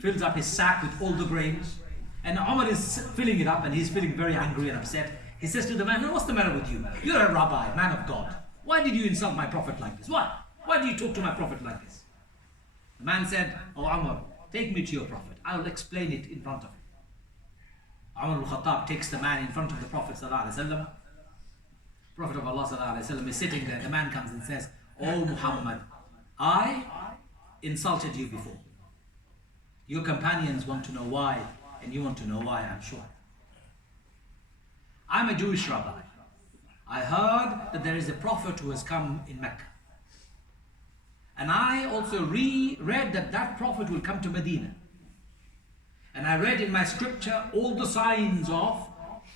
fills up his sack with all the grains, and Umar is filling it up and he's feeling very angry and upset. He says to the man, "What's the matter with you? You're a rabbi, man of God. Why did you insult my prophet like this? Why? Why do you talk to my prophet like this?" The man said, "Oh Umar, take me to your prophet. I'll explain it in front of him." Umar al-Khattab takes the man in front of the Prophet sallallahu alaihi wasallam. Prophet of Allah sallallahu alaihi wasallam is sitting there. The man comes and says, "Oh Muhammad, I insulted you before. Your companions want to know why, and you want to know why, I'm sure. I'm a Jewish rabbi. I heard that there is a prophet who has come in Mecca. And I also read that that prophet will come to Medina. And I read in my scripture all the signs of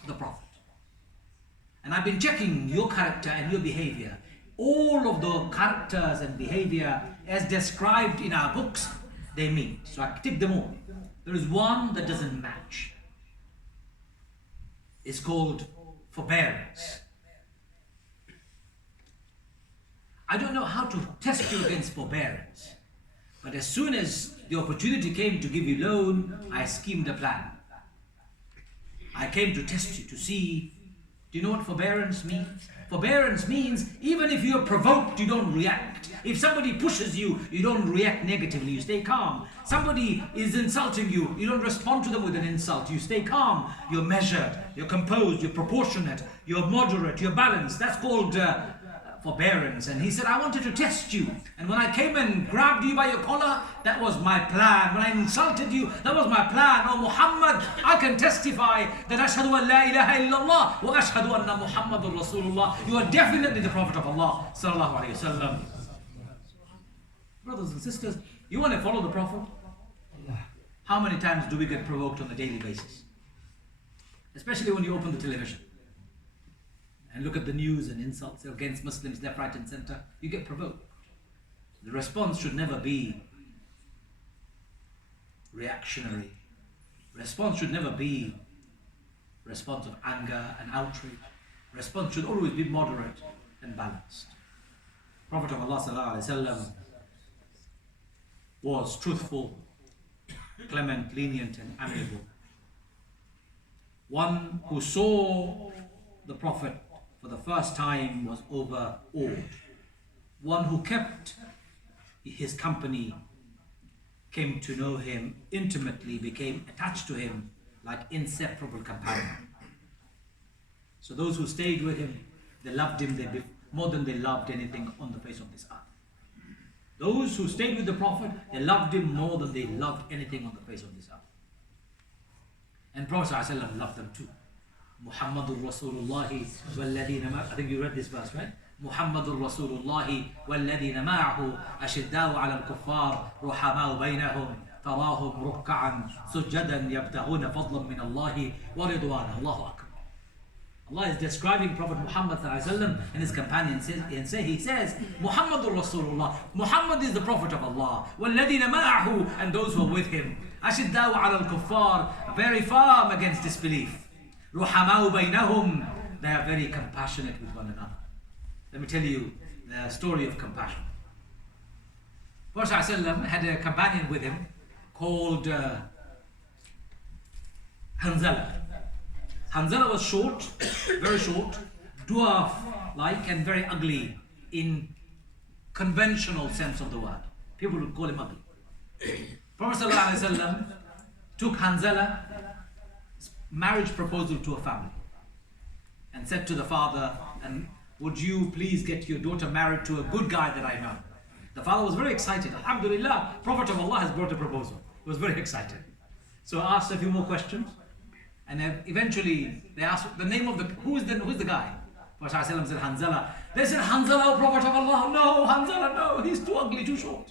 the prophet. And I've been checking your character and your behavior. All of the characters and behavior as described in our books, they meet. So I tick them all. There is one that doesn't match. It's called forbearance. I don't know how to test you against forbearance. But as soon as the opportunity came to give you loan, I schemed a plan. I came to test you to see, do you know what forbearance means? Forbearance means even if you're provoked, you don't react. If somebody pushes you, you don't react negatively, you stay calm. Somebody is insulting you, you don't respond to them with an insult, you stay calm. You're measured, you're composed, you're proportionate, you're moderate, you're balanced. That's called forbearance. And he said, I wanted to test you. And when I came and grabbed you by your collar, that was my plan. When I insulted you, that was my plan. Oh Muhammad, I can testify that ashhadu an la ilaha illallah wa ashhadu anna Muhammadur Rasulullah. You are definitely the Prophet of Allah sallallahu alayhi wasallam. Brothers and sisters, you want to follow the Prophet? How many times do we get provoked on a daily basis? Especially when you open the television and look at the news and insults against Muslims left, right and center, you get provoked. The response should never be reactionary. Response should never be response of anger and outrage. Response should always be moderate and balanced. Prophet of Allah sallallahu alaihi wasallam was truthful, clement, lenient and amiable. One who saw the Prophet for the first time was overawed. One who kept his company, came to know him intimately, became attached to him like inseparable companion. So those who stayed with him, they loved him more than they loved anything on the face of this earth. Those who stayed with the Prophet, they loved him more than they loved anything on the face of this earth. And Prophet ﷺ loved them too. Muhammadur Rasulullahi walladhina ma'ahu. I think you read this verse, right? Muhammadur Rasulullahi walladhina ma'ahu ashiddau ala al-kuffar ruhamau baynahum tarahum rukka'an sujjadan yabtaghuna fadlan min Allahi wa ridwana. Allahu Akbar. Allah is describing Prophet Muhammad ﷺ and his companions, and he says, Muhammadur Rasulullah. Muhammad is the Prophet of Allah. Walladhina ma'ahu, and those who are with him. Ashiddau ala al-kuffar, very firm against disbelief. Ruhamau baynahum, they are very compassionate with one another. Let me tell you the story of compassion. Prophet ﷺ had a companion with him called Hanzala. Hanzala was short, very short, dwarf-like and very ugly in conventional sense of the word. People would call him ugly. Prophet ﷺ took Hanzala's marriage proposal to a family and said to the father, and would you please get your daughter married to a good guy that I know? The father was very excited. Alhamdulillah, Prophet of Allah has brought a proposal. He was very excited. So I asked a few more questions. And eventually they asked the name of who's the guy? Prophet ﷺ said Hanzala. They said, Hanzala, oh Prophet of Allah. No, Hanzala, no, he's too ugly, too short.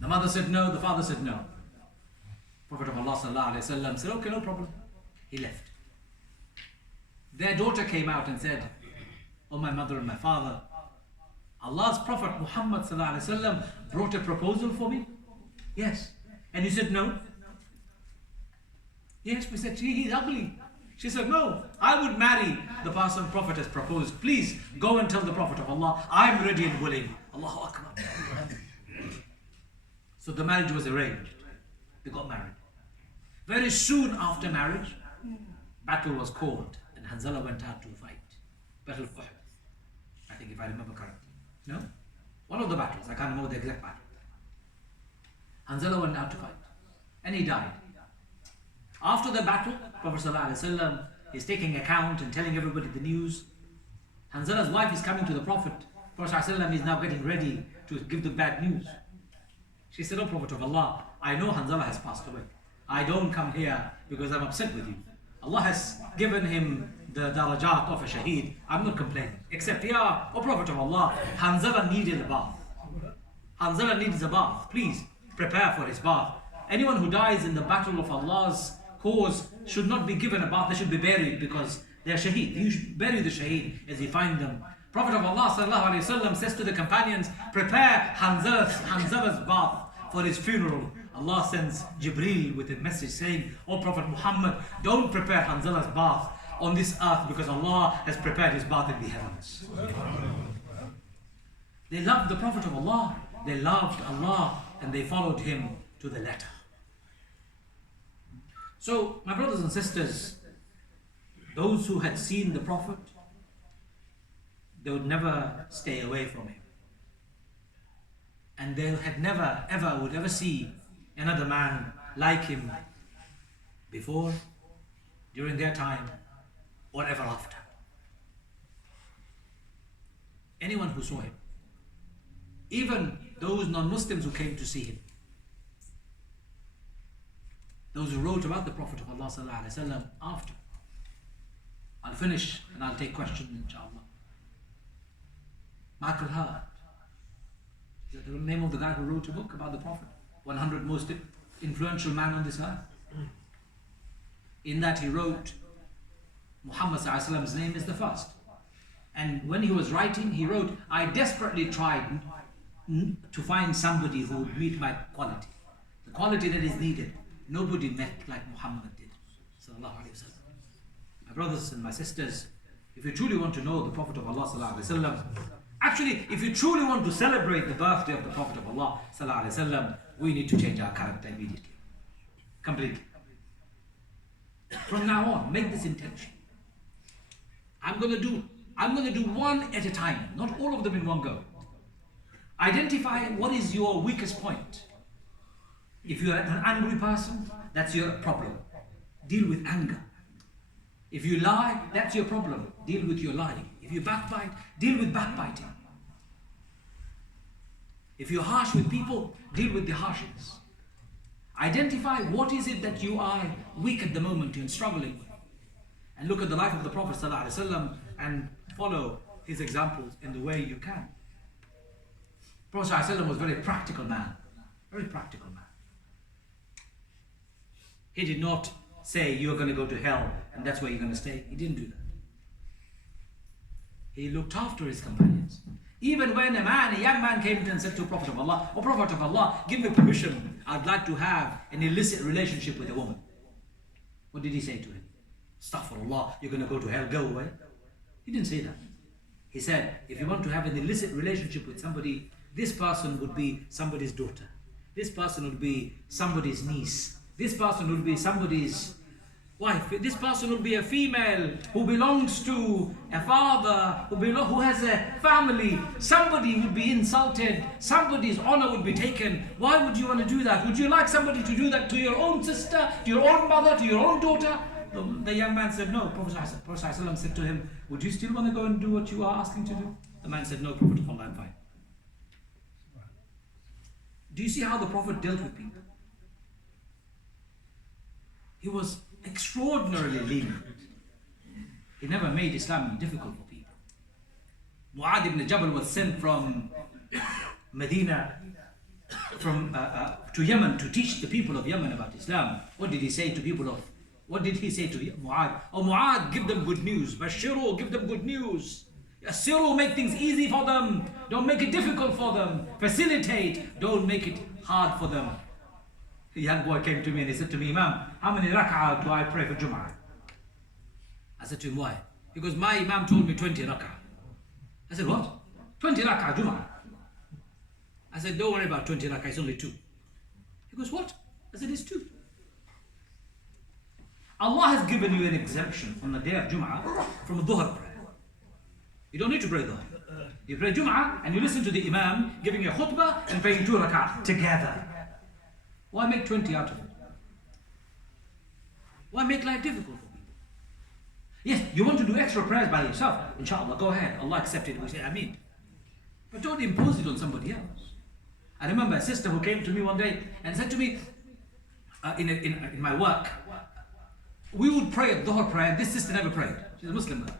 The mother said no, the father said no. Prophet of Allah ﷺ said, okay, no problem. He left. Their daughter came out and said, oh my mother and my father, Allah's Prophet Muhammad ﷺ brought a proposal for me? Yes. And you said no? Yes, we said, he's ugly. She said, no, I would marry the person Prophet has proposed. Please go and tell the Prophet of Allah, I'm ready and willing. Allahu Akbar. So the marriage was arranged. They got married. Very soon after marriage, battle was called and Hanzala went out to fight. Battle of Uhud. I think if I remember correctly. No? One of the battles, I can't remember the exact battle. Hanzala went out to fight and he died. After the battle, Prophet ﷺ is taking account and telling everybody the news. Hanzala's wife is coming to the Prophet. Prophet ﷺ is now getting ready to give the bad news. She said, oh Prophet of Allah, I know Hanzala has passed away. I don't come here because I'm upset with you. Allah has given him the darajat of a shaheed. I'm not complaining. Except, yeah, O Prophet of Allah, Hanzala needed a bath. Hanzala needs a bath. Please prepare for his bath. Anyone who dies in the battle of Allah's cause should not be given a bath. They should be buried because they are shaheed. You should bury the shaheed as you find them. Prophet of Allah sallallahu alaihi wasallam says to the companions, prepare Hanzala's bath for his funeral. Allah sends Jibreel with a message saying, O Prophet Muhammad, don't prepare Hanzala's bath on this earth because Allah has prepared his bath in the heavens. They loved the Prophet of Allah, they loved Allah, and they followed him to the letter. So, my brothers and sisters, those who had seen the Prophet, they would never stay away from him. And they had never, ever, would ever see another man like him before, during their time, or ever after. Anyone who saw him, even those non-Muslims who came to see him, those who wrote about the Prophet of Allah sallallahu alaihi wasallam after. I'll finish and I'll take questions, inshallah. Michael Hart, is that the name of the guy who wrote a book about the Prophet? 100 most influential man on this earth. In that he wrote, Muhammad sallallahu alaihi wasallam's name is the first. And when he was writing, he wrote, I desperately tried to find somebody who would meet my quality. The quality that is needed. Nobody met like Muhammad did. Sallallahu alaihi wasallam. My brothers and my sisters, if you truly want to know the Prophet of Allah sallallahu alaihi wasallam, actually, if you truly want to celebrate the birthday of the Prophet of Allah sallallahu alaihi wasallam, we need to change our character immediately. Completely. From now on, make this intention. I'm going to do one at a time, not all of them in one go. Identify what is your weakest point. If you are an angry person, that's your problem. Deal with anger. If you lie, that's your problem. Deal with your lying. If you backbite, deal with backbiting. If you're harsh with people, deal with the harshness. Identify what is it that you are weak at the moment and struggling with. And look at the life of the Prophet ﷺ and follow his examples in the way you can. Prophet ﷺ was a very practical man. Very practical man. He did not say you're going to go to hell and that's where you're going to stay. He didn't do that. He looked after his companions. Even when a young man came to him and said to the Prophet of Allah, O Prophet of Allah, give me permission, I'd like to have an illicit relationship with a woman. What did he say to him? Astaghfirullah, you're going to go to hell, go away. He didn't say that. He said, if you want to have an illicit relationship with somebody, this person would be somebody's daughter. This person would be somebody's niece. This person would be somebody's wife. This person would be a female who belongs to a father, who has a family. Somebody would be insulted. Somebody's honor would be taken. Why would you want to do that? Would you like somebody to do that to your own sister, to your own mother, to your own daughter? The young man said, no. Prophet ﷺ said to him, would you still want to go and do what you are asking to do? The man said, no, Prophet of Allah, I'm fine. Do you see how the Prophet dealt with people? He was extraordinarily lenient. He never made Islam difficult for people. Mu'adh ibn Jabal was sent from Medina to Yemen to teach the people of Yemen about Islam. What did he say to Mu'adh? Oh Mu'adh, give them good news. Bashiru, give them good news. Yassiru, make things easy for them. Don't make it difficult for them. Facilitate, don't make it hard for them. A young boy came to me and he said to me, Imam, how many rak'ah do I pray for Jum'ah? I said to him, why? Because my Imam told me 20 rak'ah. I said, what? 20 rak'ah Jum'ah. I said, don't worry about 20 rak'ah, it's only 2. He goes, what? I said, it's 2. Allah has given you an exemption on the day of Jum'ah from a Dhuhr prayer. You don't need to pray Dhuhr. You pray Jum'ah and you listen to the Imam giving a khutbah and praying 2 rak'ah together. Why make 20 out of it? Why make life difficult for people? Yes, you want to do extra prayers by yourself. Inshallah, go ahead. Allah accept it. We say Ameen. But don't impose it on somebody else. I remember a sister who came to me one day and said to me, in my work, we would pray at Dhuhr prayer. This sister never prayed. She's a Muslim girl.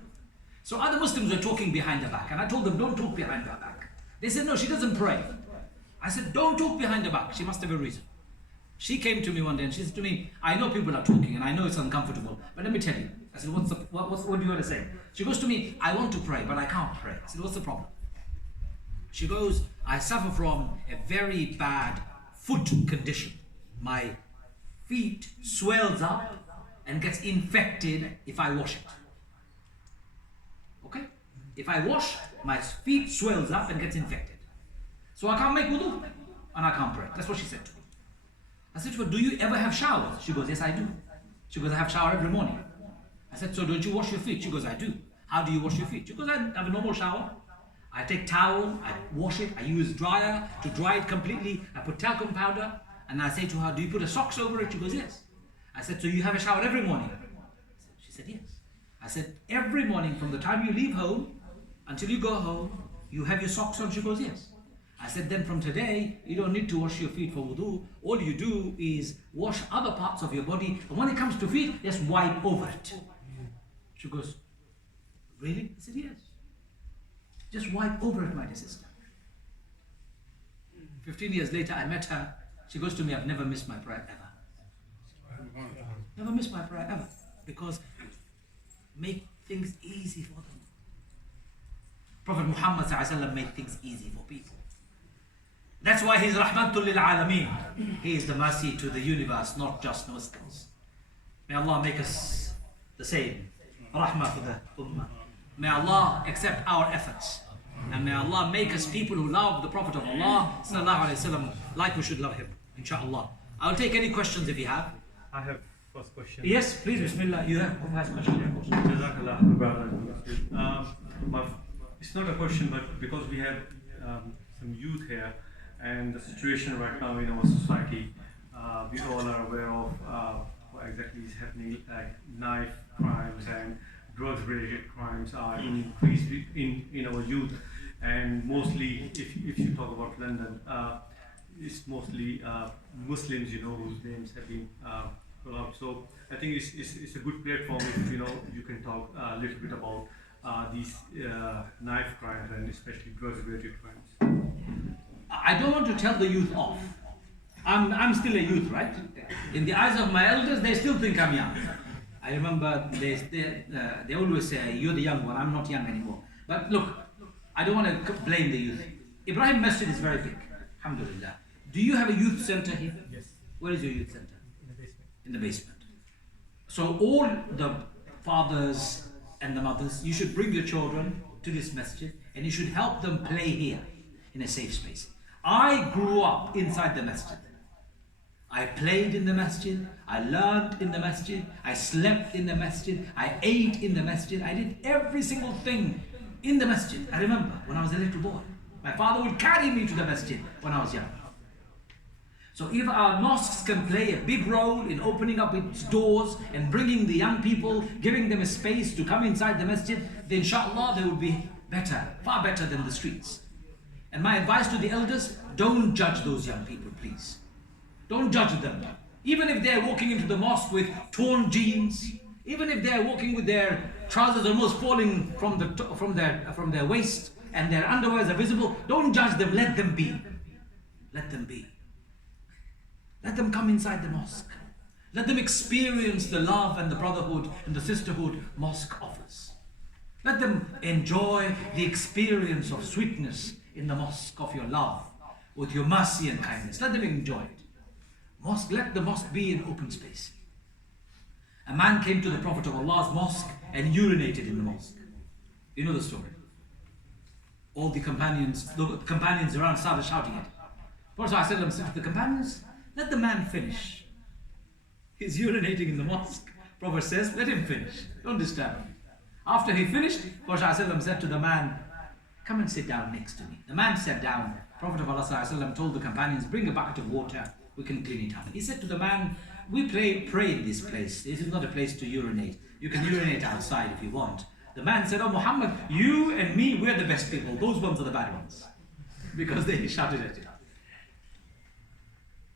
So other Muslims were talking behind her back, and I told them, don't talk behind her back. They said, no, she doesn't pray. I said, don't talk behind her back. She must have a reason. She came to me one day and she said to me, I know people are talking and I know it's uncomfortable, but let me tell you. I said, what do you want to say? She goes to me, I want to pray, but I can't pray. I said, what's the problem? She goes, I suffer from a very bad foot condition. My feet swells up and gets infected if I wash it. Okay? If I wash, my feet swells up and gets infected. So I can't make wudu and I can't pray. That's what she said to me. I said to her, do you ever have showers? She goes, yes, I do. She goes, I have shower every morning. I said, so don't you wash your feet? She goes, I do. How do you wash your feet? She goes, I have a normal shower. I take towel, I wash it, I use dryer to dry it completely. I put talcum powder, and I say to her, do you put a socks over it? She goes, yes. I said, so you have a shower every morning? She said, yes. I said, every morning from the time you leave home until you go home, you have your socks on? She goes, yes. I said, then from today, you don't need to wash your feet for wudu. All you do is wash other parts of your body, and when it comes to feet, just wipe over it. She goes, really? I said, yes. Just wipe over it, my dear sister. 15 years later, I met her. She goes to me, I've never missed my prayer ever. Never missed my prayer ever. Because make things easy for them. Prophet Muhammad ﷺ made things easy for people. That's why he's Rahmatul lil Alameen. He is the mercy to the universe, not just Muslims. May Allah make us the same. Rahmah for the Ummah. May Allah accept our efforts. And may Allah make us people who love the Prophet of Allah sallallahu alaihi wasallam like we should love him. Inshallah. I'll take any questions if you have. I have first question. Yes, please, Bismillah. You have first question. Jazakallah, brother. It's not a question, but because we have some youth here and the situation right now in our society, we all are aware of what exactly is happening, like knife crimes and drugs-related crimes are increased in our youth, and mostly, if you talk about London, it's mostly Muslims, whose names have been pulled up. So I think it's a good platform if you can talk a little bit about these knife crimes and especially drugs-related crimes. I don't want to tell the youth off. I'm still a youth, right? In the eyes of my elders, they still think I'm young. I remember they always say, you're the young one, I'm not young anymore. But look, I don't want to blame the youth. Ibrahim Masjid is very big, alhamdulillah. Do you have a youth center here? Yes. Where is your youth center? In the basement. In the basement. So all the fathers and the mothers, you should bring your children to this masjid and you should help them play here in a safe space. I grew up inside the masjid. I played in the masjid, I learned in the masjid, I slept in the masjid, I ate in the masjid, I did every single thing in the masjid. I remember when I was a little boy. My father would carry me to the masjid when I was young. So if our mosques can play a big role in opening up its doors and bringing the young people, giving them a space to come inside the masjid, then inshallah they will be better, far better than the streets. And my advice to the elders, don't judge those young people, please. Don't judge them. Even if they're walking into the mosque with torn jeans, even if they're walking with their trousers almost falling from their waist and their underwears are visible, don't judge them, let them be. Let them be. Let them come inside the mosque. Let them experience the love and the brotherhood and the sisterhood mosque offers. Let them enjoy the experience of sweetness in the mosque of your love, with your mercy and kindness. Let them enjoy it. Let the mosque be an open space. A man came to the Prophet of Allah's mosque and urinated in the mosque. You know the story. All the companions around started shouting it. Prophet ﷺ said to the companions, let the man finish. He's urinating in the mosque. Prophet says, let him finish. Don't disturb him. After he finished, Prophet ﷺ said to the man, come and sit down next to me. The man sat down. Prophet of Allah ﷺ told the companions, bring a bucket of water, we can clean it up. He said to the man, we pray in this place. This is not a place to urinate. You can urinate outside if you want. The man said, oh Muhammad, you and me, we're the best people. Those ones are the bad ones. Because they shouted at him.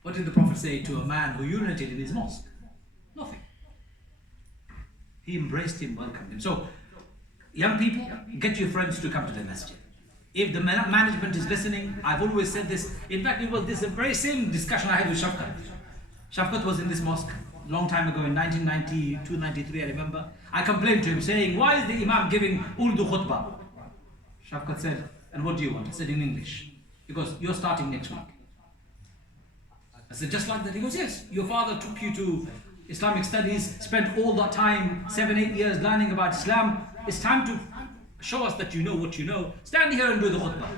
What did the Prophet say to a man who urinated in his mosque? Nothing. He embraced him, welcomed him. So, young people, get your friends to come to the masjid. If the management is listening, I've always said this. In fact, it was this very same discussion I had with Shafqat. Shafqat was in this mosque a long time ago in 1992, 93, I remember. I complained to him saying, why is the Imam giving Urdu khutbah? Shafqat said, and what do you want? I said, in English. He goes, you're starting next week. I said, just like that? He goes, yes. Your father took you to Islamic studies, spent all that time, 7-8 years learning about Islam. It's time to show us that you know what you know. Stand here and do the khutbah.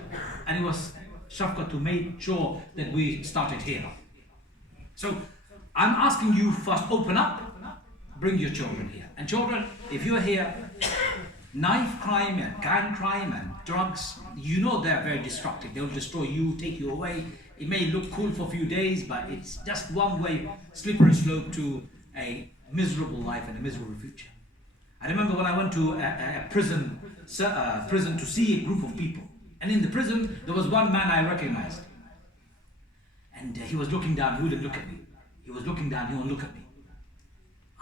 And it was Shafqat who made sure that we started here. So I'm asking you first, open up, bring your children here. And children, if you're here, knife crime and gang crime and drugs, you know they're very destructive. They'll destroy you, take you away. It may look cool for a few days, but it's just one way, slippery slope to a miserable life and a miserable future. I remember when I went to a prison to see a group of people. And in the prison, there was one man I recognized. And he was looking down, he wouldn't look at me. He was looking down, he wouldn't look at me.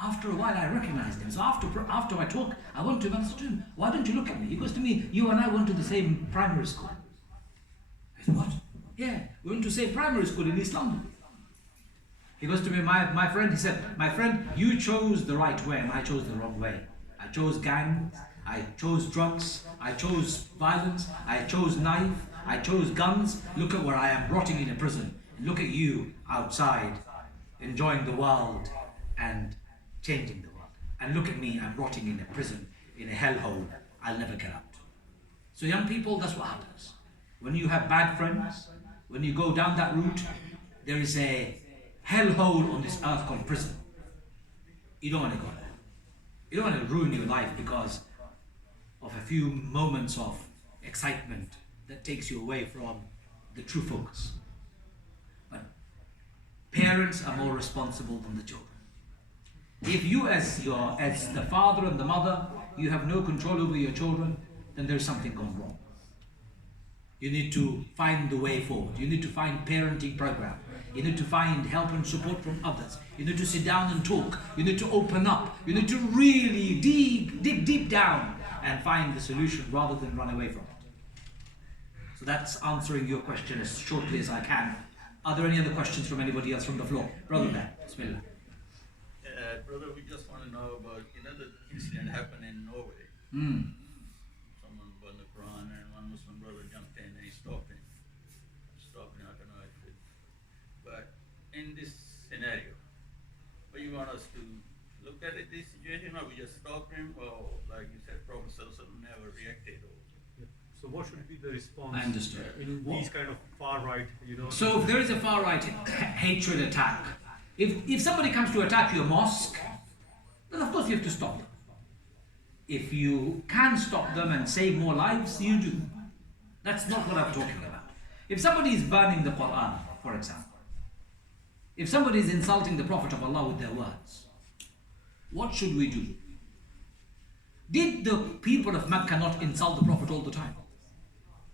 After a while, I recognized him. So after I talk, I went to him and I said to him, why don't you look at me? He goes to me, you and I went to the same primary school. I said, what? Yeah, we went to the same primary school in East London. He goes to me, my friend, he said, my friend, you chose the right way and I chose the wrong way. I chose gangs, I chose drugs, I chose violence, I chose knife, I chose guns. Look at where I am, rotting in a prison. And look at you outside, enjoying the world and changing the world. And look at me, I'm rotting in a prison, in a hellhole. I'll never get out. So young people, that's what happens. When you have bad friends, when you go down that route, there is a hellhole on this earth called prison. You don't want to go there. You don't want to ruin your life because of a few moments of excitement that takes you away from the true focus. But parents are more responsible than the children. If you as the father and the mother, you have no control over your children, then there's something gone wrong. You need to find the way forward. You need to find parenting program. You need to find help and support from others. You need to sit down and talk. You need to open up. You need to really dig deep down and find the solution rather than run away from it. So that's answering your question as shortly as I can. Are there any other questions from anybody else from the floor? Brother there, Bismillah. Brother, we just want to know about another incident happened in Norway. Someone burned the Quran and one Muslim brother jumped in and he stopped him. I don't know if it. But in this scenario, what you want us to look at it, this situation, or we just stop him, or like you said, Prophet never reacted? So what should be the response? I understood. In these kind of far right, So if there is a far right hatred attack, if somebody comes to attack your mosque, then of course you have to stop them. If you can stop them and save more lives, you do. That's not what I'm talking about. If somebody is burning the Quran, for example, if somebody is insulting the Prophet of Allah with their words, what should we do? Did the people of Mecca not insult the Prophet all the time?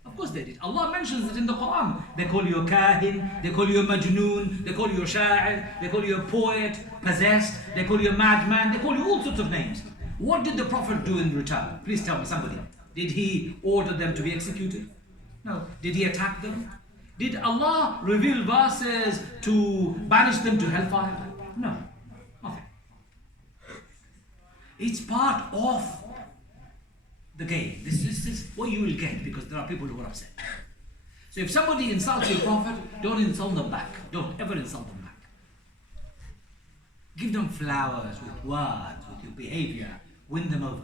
Of course they did. Allah mentions it in the Quran. They call you a kahin, they call you a majnoon, they call you a sha'ir, they call you a poet, possessed, they call you a madman, they call you all sorts of names. What did the Prophet do in return? Please tell me, somebody. Did he order them to be executed? No. Did he attack them? Did Allah reveal verses to banish them to hellfire? No. Nothing. It's part of the game. This is what you will get because there are people who are upset. So if somebody insults your Prophet, don't insult them back. Don't ever insult them back. Give them flowers with words, with your behavior. Win them over.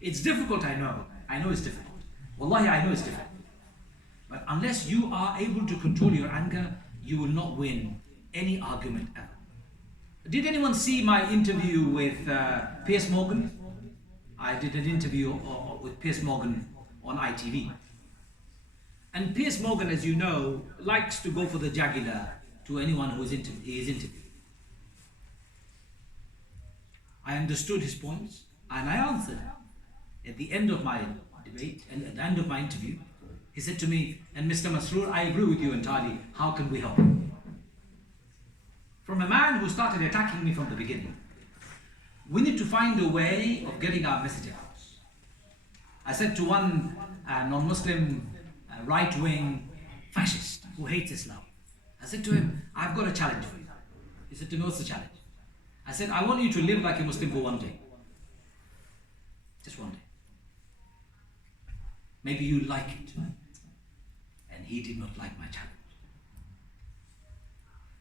It's difficult, I know. I know it's difficult. Wallahi, I know it's difficult. But unless you are able to control your anger, you will not win any argument ever. Did anyone see my interview with Piers Morgan? I did an interview with Piers Morgan on ITV. And Piers Morgan, as you know, likes to go for the jugular to anyone who is interviewed. I understood his points and I answered. At the end of my debate and at the end of my interview, he said to me, and Mr. Masroor, I agree with you entirely. How can we help? From a man who started attacking me from the beginning. we need to find a way of getting our message across. I said to one non-Muslim, right-wing fascist who hates Islam, I said to him, I've got a challenge for you. He said to me, what's the challenge? I said, I want you to live like a Muslim for one day. Just one day. Maybe you like it. And he did not like my challenge.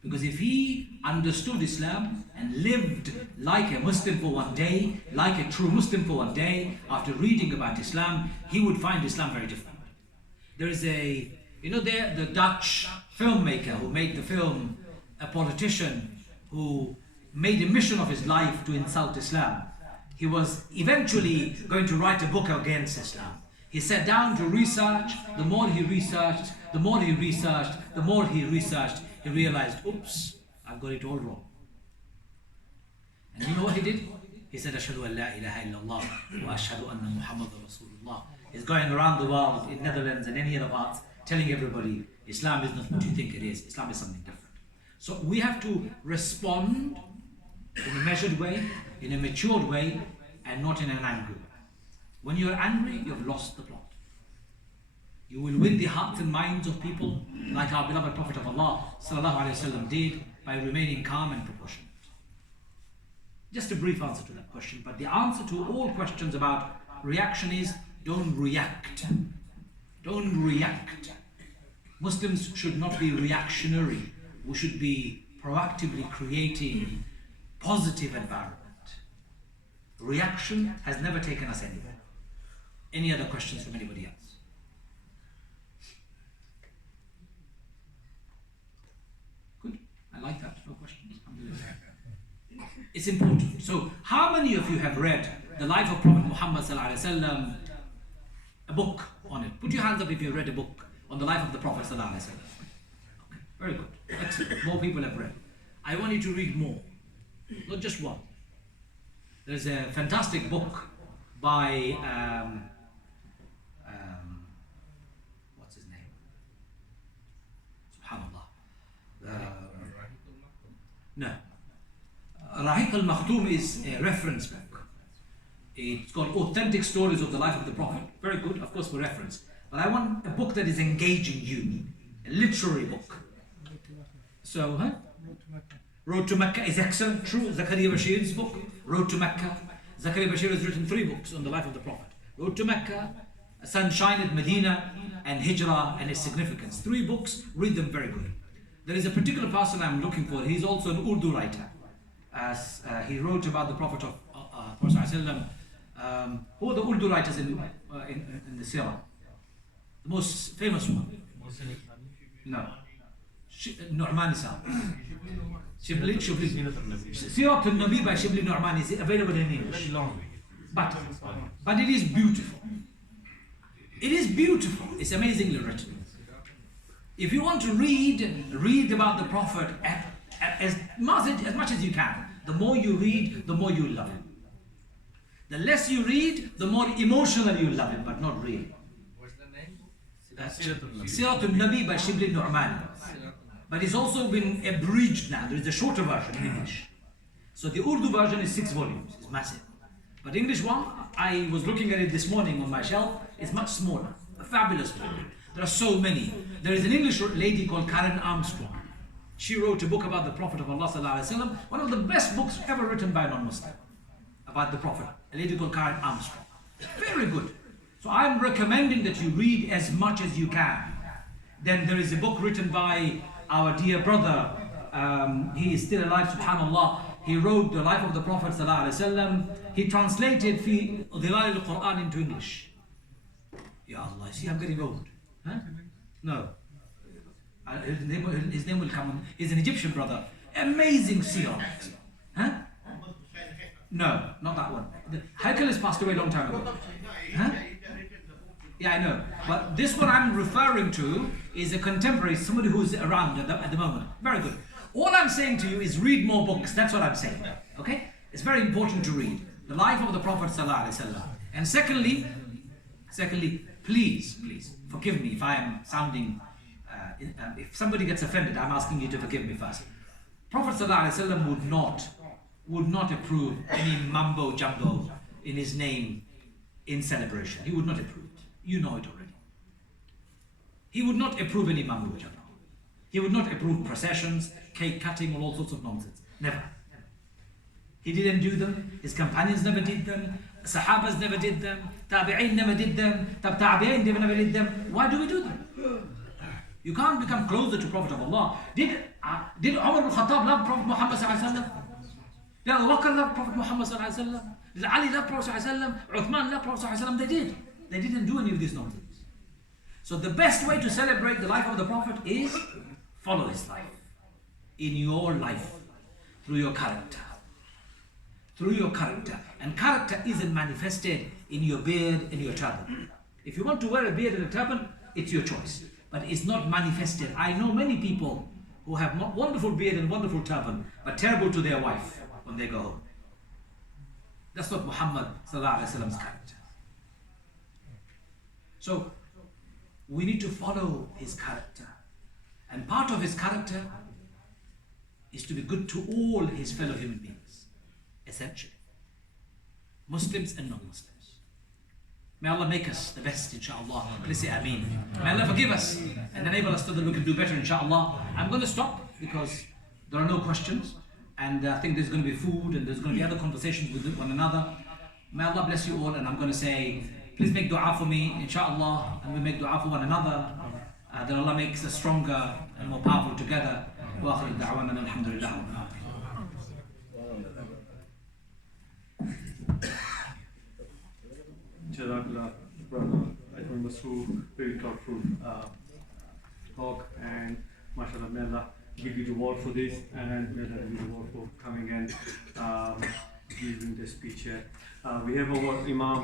Because if he understood Islam and lived like a Muslim for one day, like a true Muslim for one day, after reading about Islam, he would find Islam very different. There is the Dutch filmmaker who made the film, a politician who made a mission of his life to insult Islam. He was eventually going to write a book against Islam. He sat down to research. The more he researched, the more he researched, the more he researched, he realized, oops, I've got it all wrong. And you know what he did? He said, Ashhadu an la ilaha illallah wa ashhadu anna Muhammadur Rasulullah. He's going around the world, in Netherlands and any other parts, telling everybody, Islam is not what you think it is. Islam is something different. So we have to respond in a measured way, in a matured way, and not in an angry way. When you're angry, you've lost the plot. You will win the hearts and minds of people like our beloved Prophet of Allah ﷺ did by remaining calm and proportionate. Just a brief answer to that question, but the answer to all questions about reaction is don't react. Don't react. Muslims should not be reactionary. We should be proactively creating positive environment. Reaction has never taken us anywhere. Any other questions from anybody else? Good. I like that. No questions. It's important. So, how many of you have read the life of Prophet Muhammad ﷺ, a book on it? Put your hands up if you read a book on the life of the Prophet ﷺ. Okay. Very good. Excellent. More people have read. I want you to read more. Not just one. There's a fantastic book by what's his name? Subhanallah. No. Rahiq al-Makhtoum is a reference book. It's called Authentic Stories of the Life of the Prophet. Very good, of course, for reference. But I want a book that is engaging you. A literary book. So, Road to Mecca is excellent, true. Zakaria Bashir's book, Road to Mecca. Zakaria Bashir has written 3 books on the life of the Prophet. Road to Mecca, Sunshine at Medina, and Hijrah and its significance. 3 books, read them, very good. There is a particular person I'm looking for. He's also an Urdu writer. He wrote about the Prophet of Prophet ﷺ. Who are the Urdu writers in the Seerat? The most famous one? No. Nu'man Isa. Shibli. Seerat al-Nabi by Shibli Nu'man is available in English. But it is beautiful. It is beautiful. It's amazingly written. If you want to read about the Prophet as much as you can. The more you read, the more you love him. The less you read, the more emotionally you love him, but not really. What's the name? Seerat al-Nabi by Shibli Nu'man. But it's also been abridged now. There is a shorter version in English. So the Urdu version is 6 volumes. It's massive. But the English one, I was looking at it this morning on my shelf, is much smaller. A fabulous book. There are so many. There is an English lady called Karen Armstrong. She wrote a book about the Prophet of Allah ﷺ, one of the best books ever written by a non-Muslim about the Prophet. A lady called Karen Armstrong. Very good. So I'm recommending that you read as much as you can. Then there is a book written by our dear brother. He is still alive, subhanallah. He wrote the life of the Prophet ﷺ. He translated Fi Dhilal al-Quran into English. Ya Allah, see I'm getting old. Huh? No. His name will come on. He's an Egyptian brother. Amazing seer. Huh? No, not that one. Haikal has passed away a long time ago. Huh? Yeah, I know. But this one I'm referring to is a contemporary, somebody who's around at the moment. Very good. All I'm saying to you is read more books. That's what I'm saying. Okay? It's very important to read the life of the Prophet ﷺ. And secondly, please forgive me if I am sounding. If somebody gets offended, I'm asking you to forgive me first. Prophet ﷺ would not would not approve any mumbo jumbo in his name in celebration. He would not approve it. You know it already. He would not approve any mumbo jumbo. He would not approve processions, cake cutting, or all sorts of nonsense. Never. He didn't do them. His companions never did them. Sahabas never did them. Tabi'in never did them. Tabi'in never did them. Why do we do them? You can't become closer to Prophet of Allah. Did Umar al-Khattab love Prophet Muhammad sallallahu alaihi wasallam? Did Abu Bakr love Prophet Muhammad sallallahu alaihi wasallam? Did Ali love Prophet sallallahu alaihi wasallam? Uthman love Prophet sallallahu alaihi wasallam? They did. They didn't do any of this nonsense. So the best way to celebrate the life of the Prophet is follow his life. In your life. Through your character. Through your character. And character isn't manifested in your beard and your turban. If you want to wear a beard and a turban, it's your choice. But it's not manifested. I know many people who have wonderful beard and wonderful turban, but terrible to their wife when they go home. That's not Muhammad sallallahu alaihi wasallam's character. So we need to follow his character. And part of his character is to be good to all his fellow human beings. Essentially. Muslims and non-Muslims. May Allah make us the best, inshaAllah. Please say Ameen. May Allah forgive us and enable us so that we can do better, inshaAllah. I'm going to stop because there are no questions. And I think there's going to be food and there's going to be other conversations with one another. May Allah bless you all. And I'm going to say, please make dua for me, inshaAllah. And we make dua for one another. That Allah makes us stronger and more powerful together. Wa akhiru da'wana alhamdulillah. Jazakallah, brother. Ajmal Masroor, very thoughtful talk, and mashallah, may Allah give you the reward for this, and may Allah give you the reward for coming and giving the speech here. We have our Imam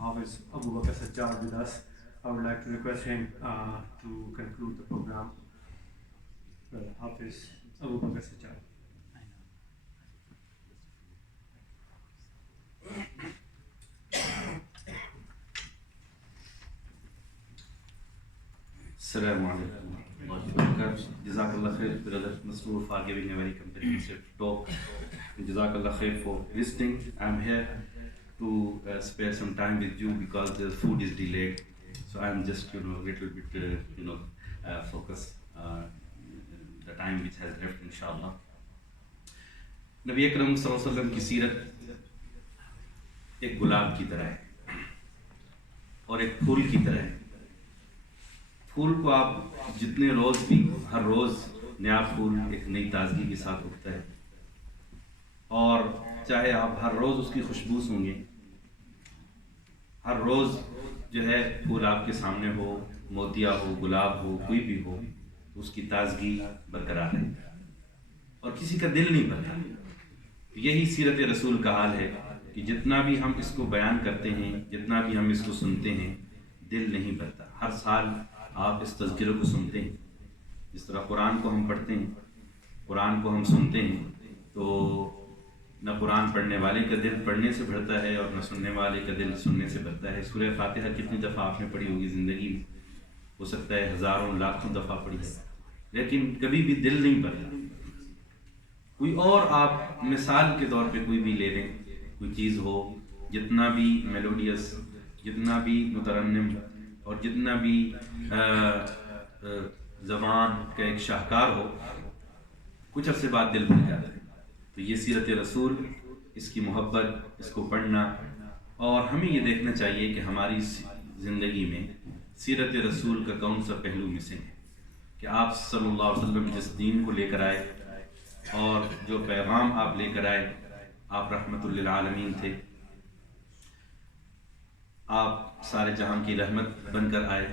Hafiz Abu Bakr Sajjad with us. I would like to request him to conclude the program. Hafiz Abu Bakr Sajjad. Assalamu alaikum. Jazakallah khair, brother Masroor, for giving a very comprehensive talk. Jazakallah khair for listening. I'm here to spare some time with you because the food is delayed. So I'm just, little bit, focus the time which has left, inshallah. Nabi Akram sallallahu alaihi wasallam की सीरत एक गुलाब की तरह है और एक फूल की तरह है. फूल को आप जितने रोज भी, हर रोज नया फूल एक नई ताजगी के साथ उगता है, और चाहे आप हर रोज उसकी खुशबू सूंघें, हर रोज जो है फूल आपके सामने हो, मोतिया हो, गुलाब हो, कोई भी हो, उसकी ताजगी बरकरार है और किसी का दिल नहीं भरता. यही सीरत रसूल का हाल है कि जितना भी हम इसको बयान करते हैं, जितना भी हम इसको सुनते हैं, दिल नहीं भरता. हर साल आप इस तज़किरों को सुनते हैं, जिस तरह कुरान को हम पढ़ते हैं, कुरान को हम सुनते हैं, तो न कुरान पढ़ने वाले का दिल पढ़ने से भरता है और न सुनने वाले का दिल सुनने से भरता है. सूरह फातिहा कितनी दफ़ा आपने पढ़ी होगी ज़िंदगी में, हो सकता है हज़ारों लाखों दफ़ा पढ़ी है, लेकिन कभी भी दिल नहीं भरता. कोई और आप मिसाल के तौर पे कोई भी ले लें, कोई चीज़ हो, जितना भी मेलोडियस, जितना भी मुतरन्निम और जितना भी ज़बान का एक शाहकार हो, कुछ अरसे बाद दिल भर जाता है. तो ये सीरत रसूल, इसकी मोहब्बत, इसको पढ़ना, और हमें ये देखना चाहिए कि हमारी ज़िंदगी में सीरत रसूल का कौन सा पहलू मिसिंग है, कि आप सल्लल्लाहु अलैहि वसल्लम जिस दीन को लेकर आए और जो पैगाम आप लेकर आए, आप रहमतुल लिल आलमीन थे, आप सारे जहां की रहमत बनकर आए.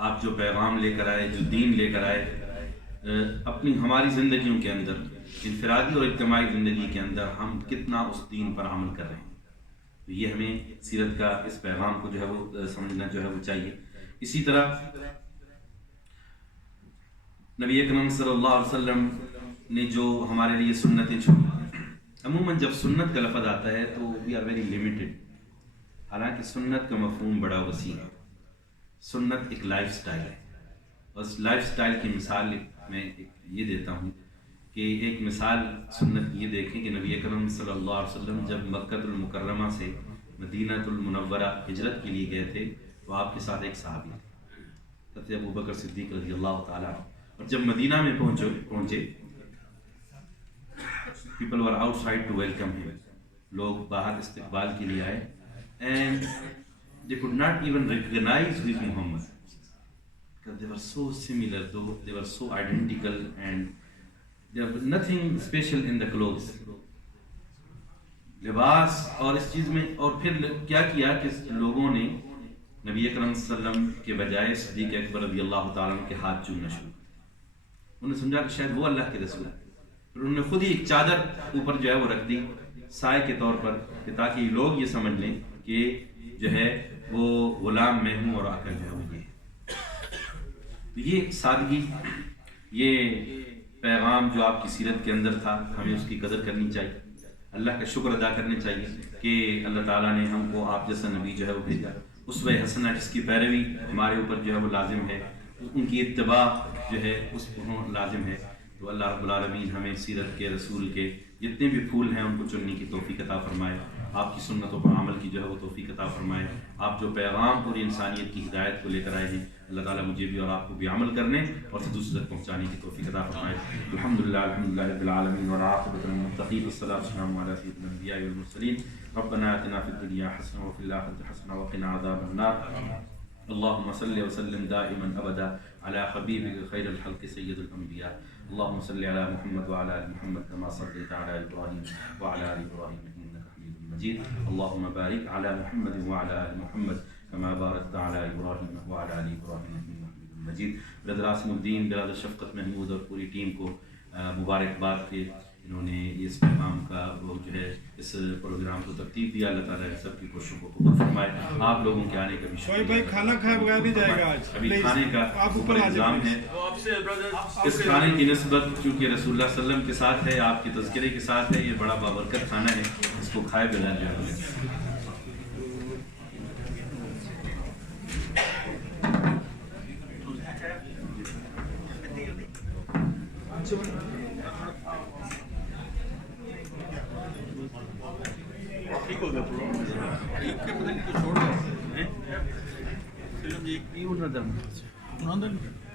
आप जो पैगाम लेकर आए, जो दीन लेकर आए, अपनी हमारी ज़िंदगियों के अंदर, इनफरादी और इज्तिमाई ज़िंदगी के अंदर हम कितना उस दीन पर अमल कर रहे हैं. तो ये हमें सीरत का इस पैगाम को जो है वो समझना जो है वो चाहिए. इसी तरह नबी अकरम सल्लल्लाहु अलैहि वसल्लम ने जो हमारे लिए सुन्नतें छोड़ी, अमूमन जब सुन्नत का लफ्ज़ आता है तो वी आर वेरी लिमिटेड. हालांकि सुन्नत का मफ़हूम बड़ा वसी है. सुन्नत एक लाइफ स्टाइल है, और उस लाइफ स्टाइल की मिसाल मैं ये देता हूँ کہ ایک مثال سنت یہ دیکھیں کہ نبی اکرم صلی اللہ علیہ وسلم جب مکہ المکرمہ سے مدینہ المنورہ ہجرت کے لیے گئے تھے تو آپ کے ساتھ ایک صحابی تھے، حضرت ابو بکر صدیق رضی اللہ تعالیٰ عنہ. اور جب مدینہ میں پہنچے people were outside to welcome him. لوگ باہر استقبال کے لیے آئے and they could not even recognize who is Muhammad because they were so similar, they were so identical and there was nothing special in the clothes. لباس اور اس چیز میں. اور پھر کیا کیا کہ لوگوں نے نبی اکرم صلی اللہ علیہ وسلم کے بجائے صدیق اکبر رضی اللہ تعالیٰ عنہ کے ہاتھ چومنا شروع کیا. انہوں نے سمجھا کہ شاید وہ اللہ کے رسول ہے. پھر انہوں نے خود ہی ایک چادر اوپر جو ہے وہ رکھ دی سائے کے طور پر کہ تاکہ لوگ یہ سمجھ لیں کہ جو ہے وہ غلام میں ہوں اور آقا جو ہے وہ یہ سادگی، یہ پیغام جو آپ کی سیرت کے اندر تھا، ہمیں اس کی قدر کرنی چاہیے، اللہ کا شکر ادا کرنے چاہیے کہ اللہ تعالیٰ نے ہم کو آپ جیسا نبی جو ہے وہ بھیجا. اسوہ حسنہ جس کی پیروی ہمارے اوپر جو ہے وہ لازم ہے، ان کی اتباع جو ہے اس پر لازم ہے. تو اللہ رب العالمین ہمیں سیرت کے رسول کے جتنے بھی پھول ہیں ان کو چننے کی توفیق عطا فرمائے، آپ کی سنتوں پر عمل کی جو ہے وہ توفیق عطا فرمائے. آپ جو پیغام پوری انسانیت کی ہدایت کو لے کر آئے ہیں، اللہ تعالیٰ مجھے بھی اور آپ کو بھی عمل کرنے اور دوسرے تک پہنچانے کی توفیق عطا فرمائے. الحمدللہ رب العالمین والعاقبۃ للمتقین والصلاۃ والسلام علی سید الانبیاء والمرسلین. ربنا آتنا فی الدنیا حسنہ وفی الآخرۃ حسنہ وقنا عذاب النار. اللهم صل وسلم دائما ابدا على حبيبك خير الخلق سيد الانبياء. اللهم صل على محمد وعلى ال محمد كما صليت على ابراهيم وعلى ال ابراهيم انك حميد مجيد. اللهم بارك على محمد وعلى ال محمد كما باركت على ابراهيم وعلى ال ابراهيم انك حميد مجيد. برادر عاصم الدین، برادر شفقت محمود اور پوری ٹیم کو مبارکباد کہ انہوں نے اس پیغام کا وہ جو ہے اس پروگرام کو ترتیب دیا. اللہ تعالیٰ سب کی کوششوں کو قبول فرمائے. آپ لوگوں کے آنے کا بھی شکریہ. بھائی کھانا کھائے بغیر نہیں جائے گا آج. ابھی کھانے کا اوپر انتظام ہے. اس کھانے کی نسبت چونکہ رسول اللہ صلی اللہ علیہ وسلم کے ساتھ ہے، آپ کے تذکرے کے ساتھ ہے، یہ بڑا بابرکت کھانا ہے، اس کو کھائے بغیر جائے.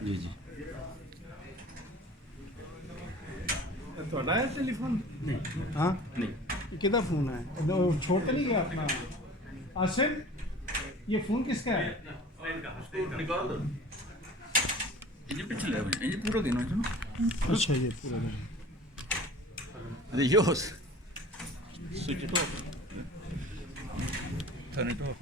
جی جی ہے ٹیلیفون نہیں؟ ہاں نہیں. کدھر فون ہے؟ چھوڑ کے نہیں گیا اپنا آصف؟ یہ فون کس کا ہے؟ پورا دن. اچھا یہ پورا دن. Switch it off. Turn it off.